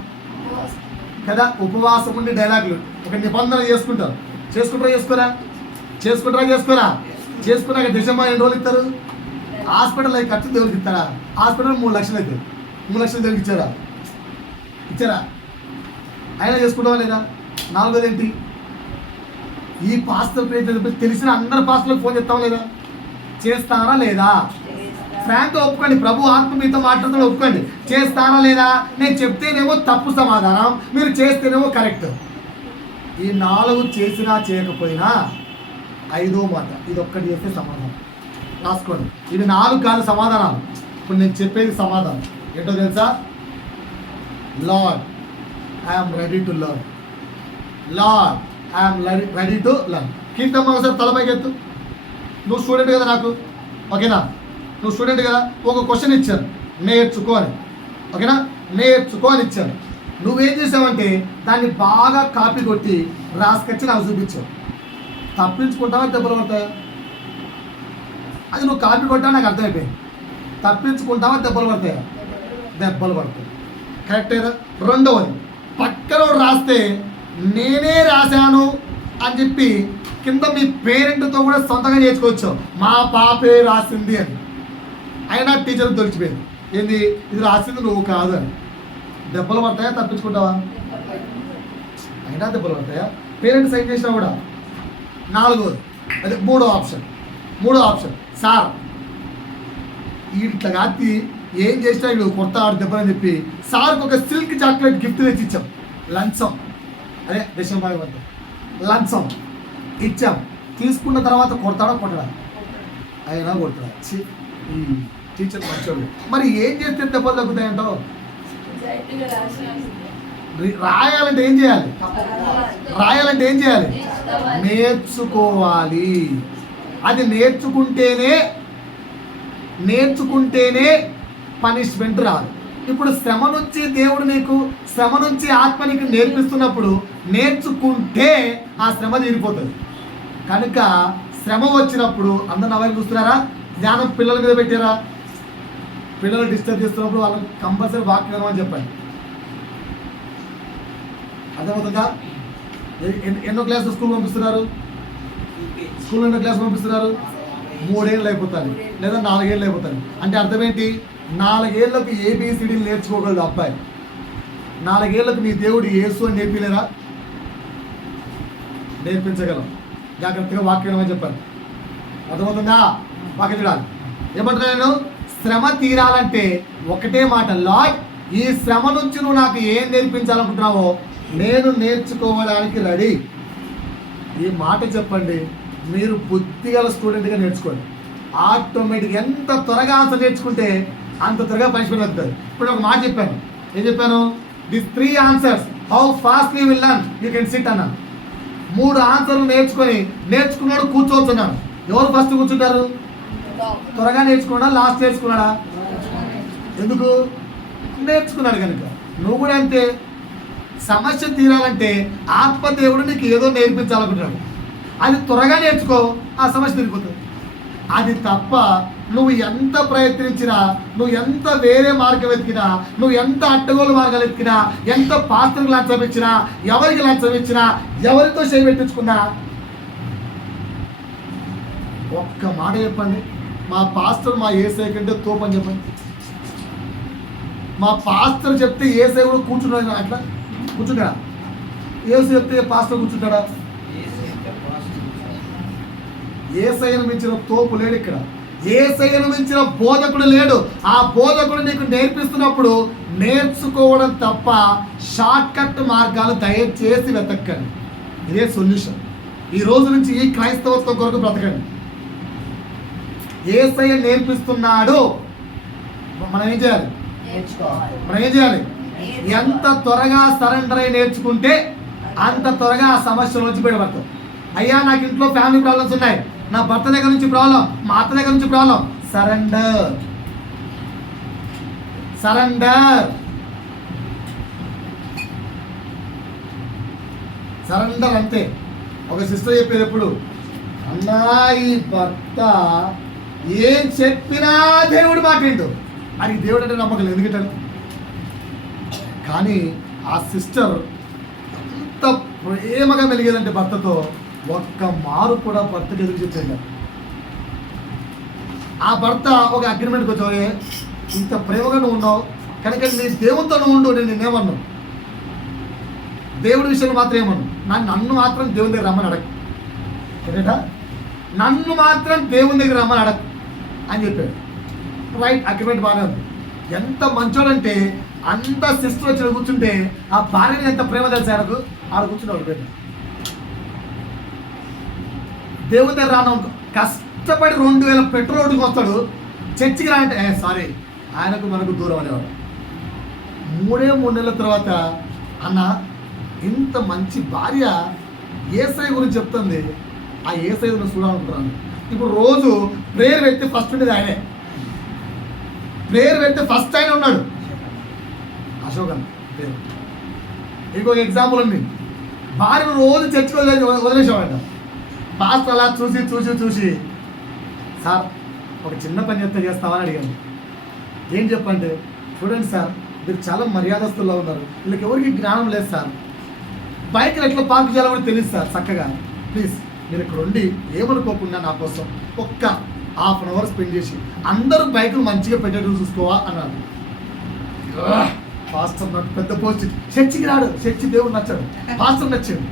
కదా. ఉపవాసం ఉండి డైలాగులు ఒక నిబంధన చేసుకుంటారా? చేసుకున్నాక దశమా ఎన్ని రోజులు ఇస్తారు? హాస్పిటల్ అయ్యి ఖర్చు దేవుడికి ఇస్తారా? హాస్పిటల్ 3 లక్షలు అవుతుంది. 3 లక్షలు దేవుడికి ఇచ్చారా? అయినా చేసుకుంటావా లేదా? 4వది ఏంటి? ఈ పాస్టర్ పేరు తెలిసిన అందరు పాస్టర్లకు ఫోన్ చేస్తావా లేదా? చేస్తారా లేదా? ఫ్రాంక్గా ఒప్పుకోండి. ప్రభు ఆత్మ మీతో మాట్లాడుతూ ఒప్పుకోండి. చేస్తారా లేదా? నేను చెప్తేనేమో తప్పు సమాధానం, మీరు చేస్తేనేమో కరెక్ట్. ఈ 4 చేసినా చేయకపోయినా 5వ మాట ఇది ఒక్కటి చేస్తే సమాధానం. రాసుకోండి. ఇవి 4 కాదు సమాధానాలు. ఇప్పుడు నేను చెప్పేది సమాధానం ఏంటో తెలుసా? Lord I'm ready to learn. Keerthamma ఒకసారి తలపైకి ఎత్తు. నువ్వు స్టూడెంట్ కదా నాకు, ఓకేనా? నువ్వు స్టూడెంట్ కదా. ఒక క్వశ్చన్ ఇచ్చాను, నేర్చుకో అని. ఓకేనా? నేర్చుకో అని ఇచ్చాను. నువ్వేం చేసావంటే దాన్ని బాగా కాపీ కొట్టి రాసుకొచ్చి నాకు చూపించావు. తప్పించుకుంటావా దెబ్బలు పడతాయా? అది నువ్వు కాపీ కొట్టావు, నాకు అర్థమైపోయింది. తప్పించుకుంటావా దెబ్బలు పడతాయా? దెబ్బలు పడతాయి. కరెక్టేనా? రెండవది, పక్కన రాస్తే నేనే రాశాను అని చెప్పి కింద మీ పేరెంట్తో కూడా సొంతంగా చేసుకోవచ్చు. మా పాపే రాసింది అని. అయినా టీచర్ తొలిచిపోయింది. ఏంది? ఇది రాసింది నువ్వు కాదు అని. దెబ్బలు పడతాయా? తప్పించుకుంటావా? అయినా దెబ్బలు పడతాయా? పేరెంట్ సైన్ చేసినా కూడా. 4వది అదే మూడో ఆప్షన్ సార్ ఇట్లా కాదు ఏం చేసినా వీడు కొత్త ఆడు దెబ్బలని చెప్పి సార్కి ఒక సిల్క్ చాక్లెట్ గిఫ్ట్ తెచ్చి ఇచ్చాం. లంచం అదే దశమభాగం అంటే లంచం ఇచ్చాం. తీసుకున్న తర్వాత కొడతాడా? అయినా కొడతాడా? ఈ టీచర్ మంచోడు. మరి ఏం చేస్తే దెబ్బలు తగ్గుతాయంటావు? రాయాలంటే ఏం చేయాలి? నేర్చుకోవాలి. అది నేర్చుకుంటేనే పనిష్మెంట్ రాదు. ఇప్పుడు శ్రమ నుంచి దేవుడు నీకు శ్రమ నుంచి ఆత్మ నీకు నేర్పిస్తున్నప్పుడు నేర్చుకుంటే ఆ శ్రమ తీరిపోతుంది. కనుక శ్రమ వచ్చినప్పుడు అందరు నవ్వు చూస్తున్నారా? జ్ఞానం పిల్లల మీద పెట్టారా? పిల్లలు డిస్టర్బ్ చేస్తున్నప్పుడు వాళ్ళకి కంపల్సరీ వాక్యం అని చెప్పండి. అర్థమవుతుందా? ఎన్నో క్లాస్ స్కూల్ పంపిస్తున్నారు? స్కూల్ ఎన్నో క్లాస్ పంపిస్తున్నారు? 3 ఏళ్ళు అయిపోతాను లేదా 4 ఏళ్ళు అయిపోతాను. అంటే అర్థం ఏంటి? 4 ఏళ్ళకు ఏబిసిడీలు నేర్చుకోగలదు అబ్బాయి. 4 ఏళ్ళకు నీ దేవుడు యేసు అని నేర్పిలేరా? నేర్పించగలం. జాగ్రత్తగా వాక్యం అని చెప్పాను. అర్థమవుతుందా? వాక్యం చూడాలి. ఏమంటున్నా నేను? శ్రమ తీరాలంటే ఒకటే మాట, లార్డ్ ఈ శ్రమ నుంచి నువ్వు నాకు ఏం నేర్పించాలనుకుంటున్నావో నేను నేర్చుకోవడానికి రెడీ. ఈ మాట చెప్పండి, మీరు బుద్ధిగల స్టూడెంట్గా నేర్చుకోండి. ఆటోమేటిక్ ఎంత త్వరగా ఆన్సర్ నేర్చుకుంటే అంత త్వరగా పనిష్మెంట్ అవుతుంది. ఇప్పుడు ఒక మాట చెప్పాను. ఏం చెప్పాను? This 3 answers how fast you will learn you can SIT అన్నాను. 3 ఆన్సర్లు నేర్చుకున్నాడు కూర్చోవచ్చున్నాను. ఎవరు ఫస్ట్ కూర్చుంటారు? త్వరగా నేర్చుకున్నాడా లాస్ట్ నేర్చుకున్నాడా? ఎందుకు? నేర్చుకున్నాడు కనుక. నువ్వు కూడా అంతే. సమస్య తీరాలంటే ఆత్మదేవుడు నీకు ఏదో నేర్పించాలనుకుంటున్నాడు. అది త్వరగా నేర్చుకో, ఆ సమస్య తీరిపోతుంది. అది తప్ప నువ్వు ఎంత ప్రయత్నించినా, నువ్వు ఎంత వేరే మార్గం వెతికినా, నువ్వు ఎంత అడ్డగోలు మార్గాలు ఎత్తికినా, ఎంత పాత్రకు లంచం ఇచ్చినా, ఎవరికి లంచం ఇచ్చినా, ఎవరితో చేపెట్టించుకున్నా, ఒక్క మాట చెప్పండి, మా పాస్టర్ మా ఏసై కంటే తోపని చెప్పండి. మా పాస్టర్ చెప్తే ఏసై కూడా కూర్చున్నాడు. అట్లా కూర్చుంటాడా? ఏసు చెప్తే పాస్టర్ కూర్చుంటాడా? ఏసైను మించిన తోపు లేడు ఇక్కడ. ఏసైను మించిన బోధకుడు లేడు. ఆ బోధకుడు నీకు నేర్పిస్తున్నప్పుడు నేర్చుకోవడం తప్ప షార్ట్ కట్ మార్గాలు దయచేసి వెతక్కండి. ఇదే సొల్యూషన్. ఈ రోజు నుంచి ఈ క్రైస్తవత్వం కొరకు బ్రతకండి. ఏసయ్య నేర్పిస్తున్నాడు, మనం ఏం చేయాలి? మనం ఏం చేయాలి? ఎంత త్వరగా సరెండర్ అయి నేర్చుకుంటే అంత త్వరగా ఆ సమస్య నుంచి బయటపడతాం. అయ్యా నాకు ఇంట్లో ఫ్యామిలీ ప్రాబ్లమ్స్ ఉన్నాయి, నా భర్త దగ్గర నుంచి ప్రాబ్లం, మా అత్త దగ్గర నుంచి ప్రాబ్లం. సరెండర్, సరెండర్, సరెండర్ అంతే. ఒక సిస్టర్ చెప్పేది ఎప్పుడు, అన్నా ఈ భర్త ఏం చెప్పినా దేవుడు మాట్లాడు అని. దేవుడు అంటే నమ్మకం ఎందుకంటారు? కానీ ఆ సిస్టర్ ఎంత ప్రేమగా మెలిగేదంటే భర్తతో, ఒక్క మారు కూడా భర్తకి ఎదురు చెప్పాడు. ఆ భర్త ఒక అగ్రిమెంట్కి వచ్చావు, ఇంత ప్రేమగా నువ్వు ఉన్నావు కనుక నీ దేవునితో నువ్వు ఉండు, నేను నిన్నేమన్నాను, దేవుడి విషయంలో మాత్రం ఏమన్నాను, నన్ను మాత్రం దేవుని దగ్గర రమ్మని అడగ, ఏంటంట నన్ను మాత్రం దేవుని దగ్గర రమ్మని అడగ అని చెప్పాడు. రైట్, అగ్రిమెంట్ బాగానే ఉంది. ఎంత మంచోడంటే అంత సిస్టర్ వచ్చి కూర్చుంటే ఆ భార్యని ఎంత ప్రేమ తెలుసు ఆయనకు. ఆడ కూర్చున్నాడు బిడ్డ దేవుని దగ్గర రాను, కష్టపడి 2000 పెట్రోల్ రోడ్డుకి వస్తాడు, చర్చికి రా అంటే సారీ ఆయనకు మనకు దూరం అనేవాడు. 3 నెలల తర్వాత, అన్న ఇంత మంచి భార్య ఏసై గురించి చెప్తుంది, ఆ ఏసై గురించి చూడాలనుకుంటున్నాను. ఇప్పుడు రోజు ప్రేయర్ పెడితే ఫస్ట్ ఉండేది ఆయనే. ప్రేయర్ పెడితే ఫస్ట్ ఆయన ఉన్నాడు, అశోక్ అన్న పేరు. ఇంకొక ఎగ్జాంపుల్ ఉంది, భార్యను రోజు చర్చికి వదిలేసేవాడంట. పాస్టర్ అలా చూసి చూసి చూసి, సార్ ఒక చిన్న పని చేస్తామని అడిగాను. ఏం చెప్పంటే, చూడండి సార్ మీరు చాలా మర్యాదస్తుల్లో ఉన్నారు, వీళ్ళకి ఎవరికి జ్ఞానం లేదు సార్, బైక్లు ఎట్లా పార్క్ చేయాలో కూడా తెలియదు సార్ చక్కగా, ప్లీజ్ మీరు ఇక్కడ ఉండి ఏమనుకోకుండా నా కోసం ఒక్క ½ అన్ అవర్ స్పెండ్ చేసి అందరూ బైకులు మంచిగా పెట్టేట్టు చూసుకోవా అన్నారు. పాస్టర్ నాకు పెద్ద పోస్ట్, చర్చికి రాడు, చర్చి దేవుడు నచ్చాడు, పాస్టర్ నచ్చాడు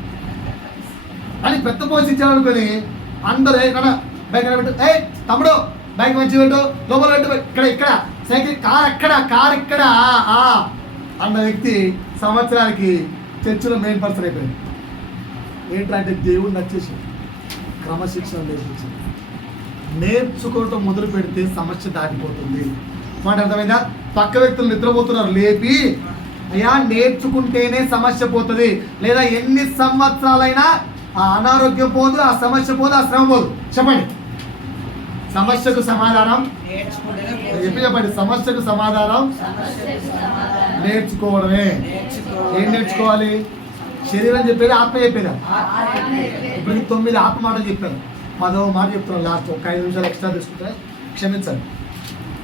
అని పెద్ద పోస్ట్ ఇచ్చాడు అనుకొని అందరూ బైక్ పెట్టు, తమ్ముడు బైక్ మంచిగా పెట్టు, లోపల పెట్టు, ఇక్కడ సైకిల్ కార్ ఇక్కడ అన్న వ్యక్తి సంవత్సరానికి చర్చిలో మెయిన్ పర్సన్ అయిపోయింది. ఏంటంటే దేవుడు నచ్చేసి క్రమశిక్షణ నేర్పించింది. నేర్చుకోవటం మొదలు పెడితే సమస్య దాటిపోతుంది. మాట అర్థమైందా? పక్క వ్యక్తులు నిద్రపోతున్నారు, లేపి అయ్యా నేర్చుకుంటేనే సమస్య పోతుంది, లేదా ఎన్ని సంవత్సరాలైనా ఆ అనారోగ్యం పోదు, ఆ సమస్య పోదు, ఆ శ్రమ పోదు. చెప్పండి, సమస్యకు సమాధానం చెప్పండి, సమస్యకు సమాధానం నేర్చుకోవడమే. ఏం నేర్చుకోవాలి? శరీరం చెప్పేది, ఆత్మ చెప్పేదా? ఇప్పుడు 9 ఆత్మ మాటలు చెప్పాను, 10వ మాట చెప్తున్నాను. లాస్ట్ ఒక 5 నిమిషాలు ఎక్స్ట్రా తీసుకుంటే క్షమించండి.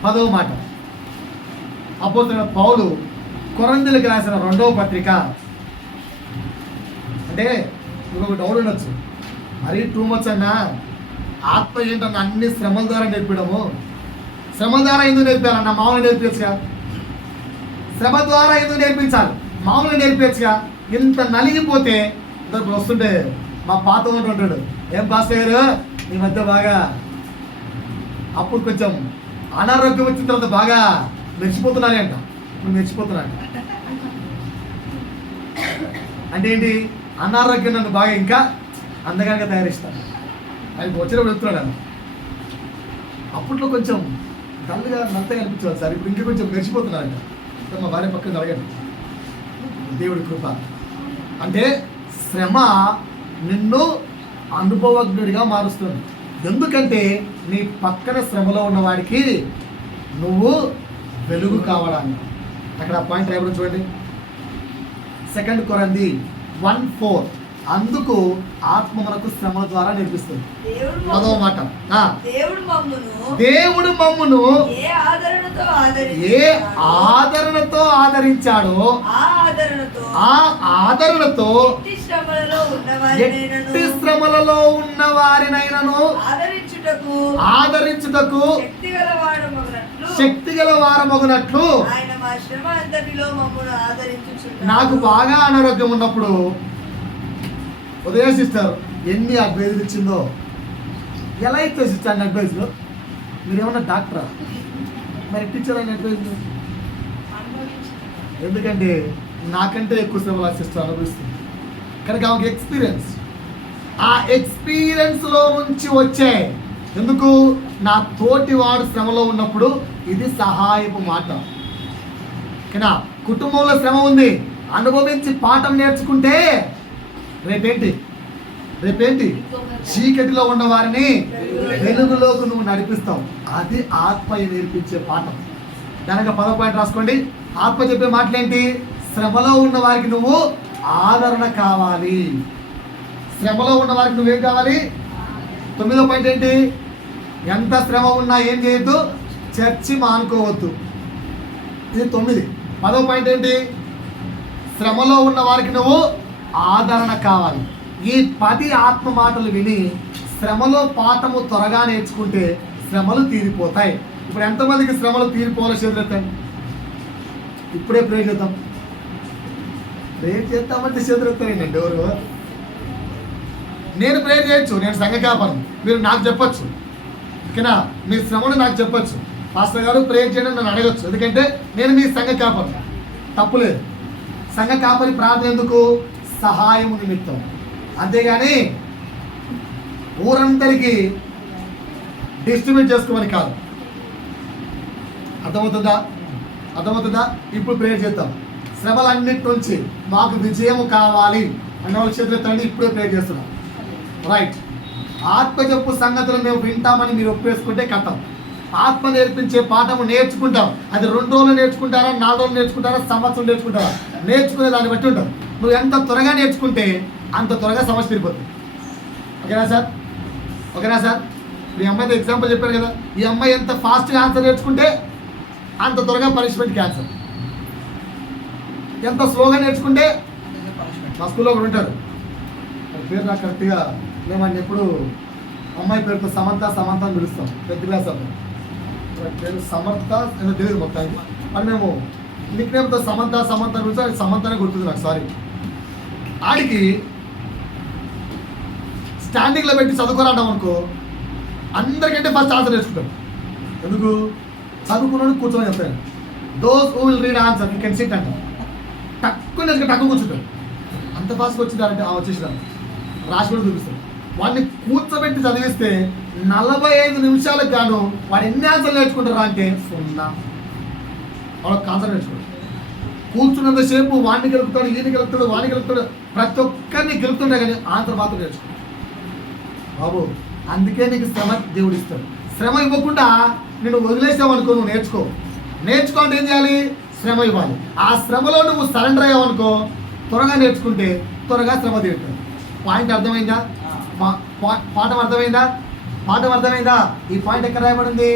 10వ మాట అపోస్తలుడైన పౌలు కొరింథీయులకు రాసిన 2వ పత్రిక అంటే ఇంకొక డౌట్ ఉండొచ్చు, మరీ టూ మచ్ అన్నా ఆత్మ ఏంటన్నా అన్ని శ్రమల ద్వారా నేర్పడము, శ్రమల ద్వారా ఎందుకు నేర్పారన్న మామూలు నేర్పించగా, శ్రమ ద్వారా ఎందుకు నేర్పించాలి, మామూలుగా నేర్పించగా. ఇంత నలిగిపోతే ఇప్పుడు వస్తుంటే మా పాత ఉంటాడు, ఏం పాస్టర్ గారు ఈ మధ్య బాగా అప్పుడు కొంచెం అనారోగ్యం వచ్చిన తర్వాత బాగా మెచ్చిపోతున్నారే అంట, ఇప్పుడు మెచ్చిపోతున్నాడు అంటే ఏంటి, అనారోగ్యం నన్ను బాగా ఇంకా అందగానే తయారిస్తాను ఆయనకు వచ్చినప్పుడు చెప్తున్నాడు. అప్పట్లో కొంచెం డల్గా నల్లగా అనిపించేవాళ్ళు సార్, ఇప్పుడు ఇంకా కొంచెం మెచ్చిపోతున్నారంట. మా భార్య పక్కన అడగండి, దేవుడి కృప. అంటే శ్రమ నిన్ను అనుభవజ్ఞుడిగా మారుస్తుంది. ఎందుకంటే నీ పక్కన శ్రమలో ఉన్నవాడికి నువ్వు వెలుగు కావడానికి. అక్కడ పాయింట్ రేపటి చూడండి, 2 కొరింథీ 1:4. అందుకు ఆత్మ మనకు శ్రమ ద్వారా నేర్పిస్తుంది. పదవ మాట, దేవుడు మమ్మును ఏ ఆదరణతో ఆదరించాడో ఆ ఆదరణతో ఎట్టి శ్రమలలో ఉన్న వారినైనను ఆదరించుటకు శక్తిగల వారమగునట్లు. నాకు బాగా అనారోగ్యం ఉన్నప్పుడు ఉదయం సిస్టర్ ఎన్ని అడ్వైజులు ఇచ్చిందో, ఎలా ఇచ్చే సిస్టర్ అన్ని అడ్వైజులు, మీరేమన్నా డాక్టరా మరి టీచర్ అయిన అడ్వైజులు? ఎందుకంటే నాకంటే ఎక్కువ శ్రమలు సిస్టర్ అనుభవిస్తుంది కనుక ఆమెకి ఎక్స్పీరియన్స్, ఆ ఎక్స్పీరియన్స్లో నుంచి వచ్చే. ఎందుకు, నా తోటి వాడు శ్రమలో ఉన్నప్పుడు ఇది సహాయపు మాట. కానీ కుటుంబంలో శ్రమ ఉంది, అనుభవించి పాఠం నేర్చుకుంటే రేపేంటి చీకటిలో ఉన్న వారిని వెలుగులోకి నువ్వు నడిపిస్తావు. అది ఆత్మ నేర్పించే పాఠం. కనుక 10వ పాయింట్ రాసుకోండి. ఆత్మ చెప్పే మాటలేంటి, శ్రమలో ఉన్న వారికి నువ్వు ఆదరణ కావాలి. శ్రమలో ఉన్న వారికి నువ్వేం కావాలి. 9వ పాయింట్ ఏంటి, ఎంత శ్రమ ఉన్నా ఏం చేయొద్దు, చర్చి మానుకోవద్దు. ఇది 9. 10వ పాయింట్ ఏంటి, శ్రమలో ఉన్న వారికి నువ్వు ఆదరణ కావాలి. ఈ 10 ఆత్మ మాటలు విని శ్రమలో పాఠము త్వరగా నేర్చుకుంటే శ్రమలు తీరిపోతాయి. ఇప్పుడు ఎంతమందికి శ్రమలు తీరిపోవాలో చేతులెత్తండి. ఇప్పుడే ప్రే చేద్దాం. ప్రేయర్ చేద్దామంటే చేతులెత్తానండి ఎవరు. నేను ప్రేయర్ చేయొచ్చు, నేను సంఘ కాపరిని, మీరు నాకు చెప్పొచ్చు. ఓకేనా, మీ శ్రమను నాకు చెప్పొచ్చు. పాస్టర్ గారు ప్రేయర్ చేయడం నన్ను అడగచ్చు, ఎందుకంటే నేను మీ సంఘ కాపరిని, తప్పులేదు. సంఘ కాపరి ప్రార్థన ఎందుకు, సహాయము నిమిత్తం. అంతేగాని ఊరందరికీ డిస్ట్రిబ్యూట్ చేసుకోమని కాదు. అర్థమవుతుందా? ఇప్పుడు ప్రేయర్ చేద్దాం. శ్రమలన్నిటి నుంచి మాకు విజయం కావాలి అన్న వాళ్ళ చేతులెత్తండి. ఇప్పుడే ప్రేయర్ చేస్తున్నాం. రైట్. ఆత్మ చెప్పు సంగతులు మేము వింటామని మీరు ఒప్పేసుకుంటే కథం. ఆత్మ నేర్పించే పాఠము నేర్చుకుంటాం. అది 2 రోజులు నేర్చుకుంటారా, 4 రోజులు నేర్చుకుంటారా, సంవత్సరం నేర్చుకుంటారా, నేర్చుకునే దాన్ని బట్టి ఉంటుంది. నువ్వు ఎంత త్వరగా నేర్చుకుంటే అంత త్వరగా సమస్య తీరిపోతుంది. ఓకేనా సార్? ఈ అమ్మాయితో ఎగ్జాంపుల్ చెప్పారు కదా, ఈ అమ్మాయి ఎంత ఫాస్ట్గా ఆన్సర్ నేర్చుకుంటే అంత త్వరగా పనిష్మెంట్కి ఆన్సర్, ఎంత స్లోగా నేర్చుకుంటే. మా స్కూల్లో ఒకడు ఉంటాడు, పేరు నాకు కరెక్ట్గా మేమని ఎప్పుడు అమ్మాయి పేరుతో సమంత అని పిలుస్తాం. 10th క్లాస్ అమ్మాయి పేరు సమర్థ ఏదో తెలియదు మొత్తానికి. మరి మేము నిక్ నేమ్తో సమంత పిలుస్తాం. సమంతనే గుర్తుంది నాకు, సారీ. ఆడికి స్టాండింగ్లో పెట్టి చదువుకోరాంటాం అనుకో, అందరికంటే ఫస్ట్ ఆన్సర్ నేర్చుకుంటాం. ఎందుకు, చదువుకున్నాడు కూర్చొని చెప్తాను. Those who will read answer you can SIT అంటాం. తక్కువ కూర్చుంటాడు. అంత ఫాస్ట్గా వచ్చిందంటే వచ్చేసినాను రాసి కూడా చూపిస్తాడు. వాడిని కూర్చోబెట్టి చదివిస్తే 45 నిమిషాలకు గాను వాడు ఎన్ని ఆన్సర్లు నేర్చుకుంటారా అంటే 0. వాడు ఆన్సర్ నేర్చుకుంటాడు. కూర్చున్నంతసేపు వాడిని గెలుపుతాడు, వాడిని గెలుపుతాడు, ప్రతి ఒక్కరిని గెలుపుతుండే కానీ ఆన్సర్ మాత్రం నేర్చుకుంటాడు. బాబు అందుకే నీకు శ్రమ దేవుడు ఇస్తాడు. శ్రమ ఇవ్వకుండా నేను వదిలేసావనుకో, నువ్వు నేర్చుకో అంటే ఏం చేయాలి, శ్రమ ఇవ్వాలి. ఆ శ్రమలో నువ్వు సరెండర్ అయ్యావనుకో, త్వరగా నేర్చుకుంటే త్వరగా శ్రమ తీరుతుంది. పాయింట్ అర్థమైందా? పాఠం అర్థమైందా? ఈ పాయింట్ ఎక్కడ రాయబడింది?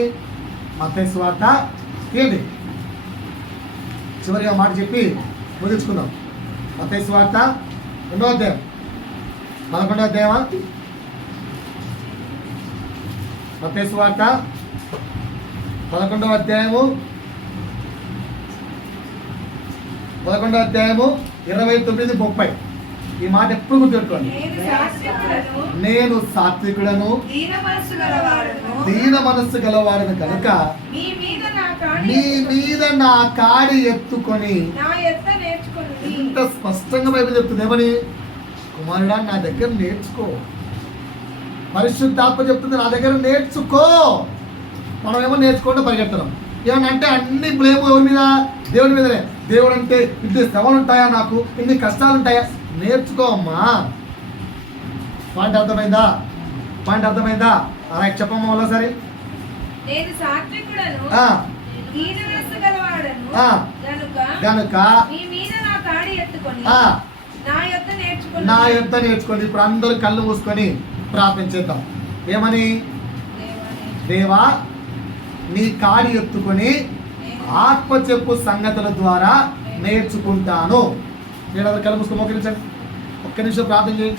మత్తయి సువార్త ఏంటి చివరిగా మాట చెప్పి ముగించుకుందాం. మత్తయి సువార్త 8వ అధ్యాయం 11వ అధ్యాయమా? మత్తయి సువార్త 11వ అధ్యాయము 29-30. ఈ మాట ఎప్పుడు గుర్తుపెట్టుకోండి. నేను సాత్వికుడను, దీన మనస్సు గలవాడను కనుక మీ మీ మీద నా కాడి ఎత్తుకొని. నా యొద్ద నేర్చుకొనుడి. ఇంత స్పష్టంగా బైబిల్ చెప్తుంది. ఏమని? కుమారుడా నా దగ్గర నేర్చుకో. పరిశుద్ధాత్మ చెప్తుంది నా దగ్గర నేర్చుకో. మనం ఏమో నేర్చుకుంటూ పరిగెత్తడం. ఏమన్నా అంటే అన్ని బ్లేము ఎవరి మీద? దేవుడి మీదనే. దేవుడు అంటే ఇన్ని శ్రమలు ఉంటాయా, నాకు ఇన్ని కష్టాలు ఉంటాయా? నేర్చుకో అమ్మా. పాయింట్ అర్థమైందా? అలాగే చెప్పమ్మా మరోసారి. నేను సాత్వికుడను, ఆ, దీన మనస్సు గలవాడను ఆ. గనుక కనుక మీ మీద నా కాడి ఎత్తుకొని ఆ, నా యొద్ద నేర్చుకొనుడి. నా యొద్ద నేర్చుకోండి. ఇప్పుడు అందరూ కళ్ళు మూసుకొని ప్రార్థించేద్దాం. ఏమని? దేవా నీ కాడి ఎత్తుకొని ఆత్మ చెప్పు సంగతుల ద్వారా నేర్చుకుంటాను. నేను కళ్ళు మూసుకొని ఒక్క నిమిషం ప్రార్థన చేయండి.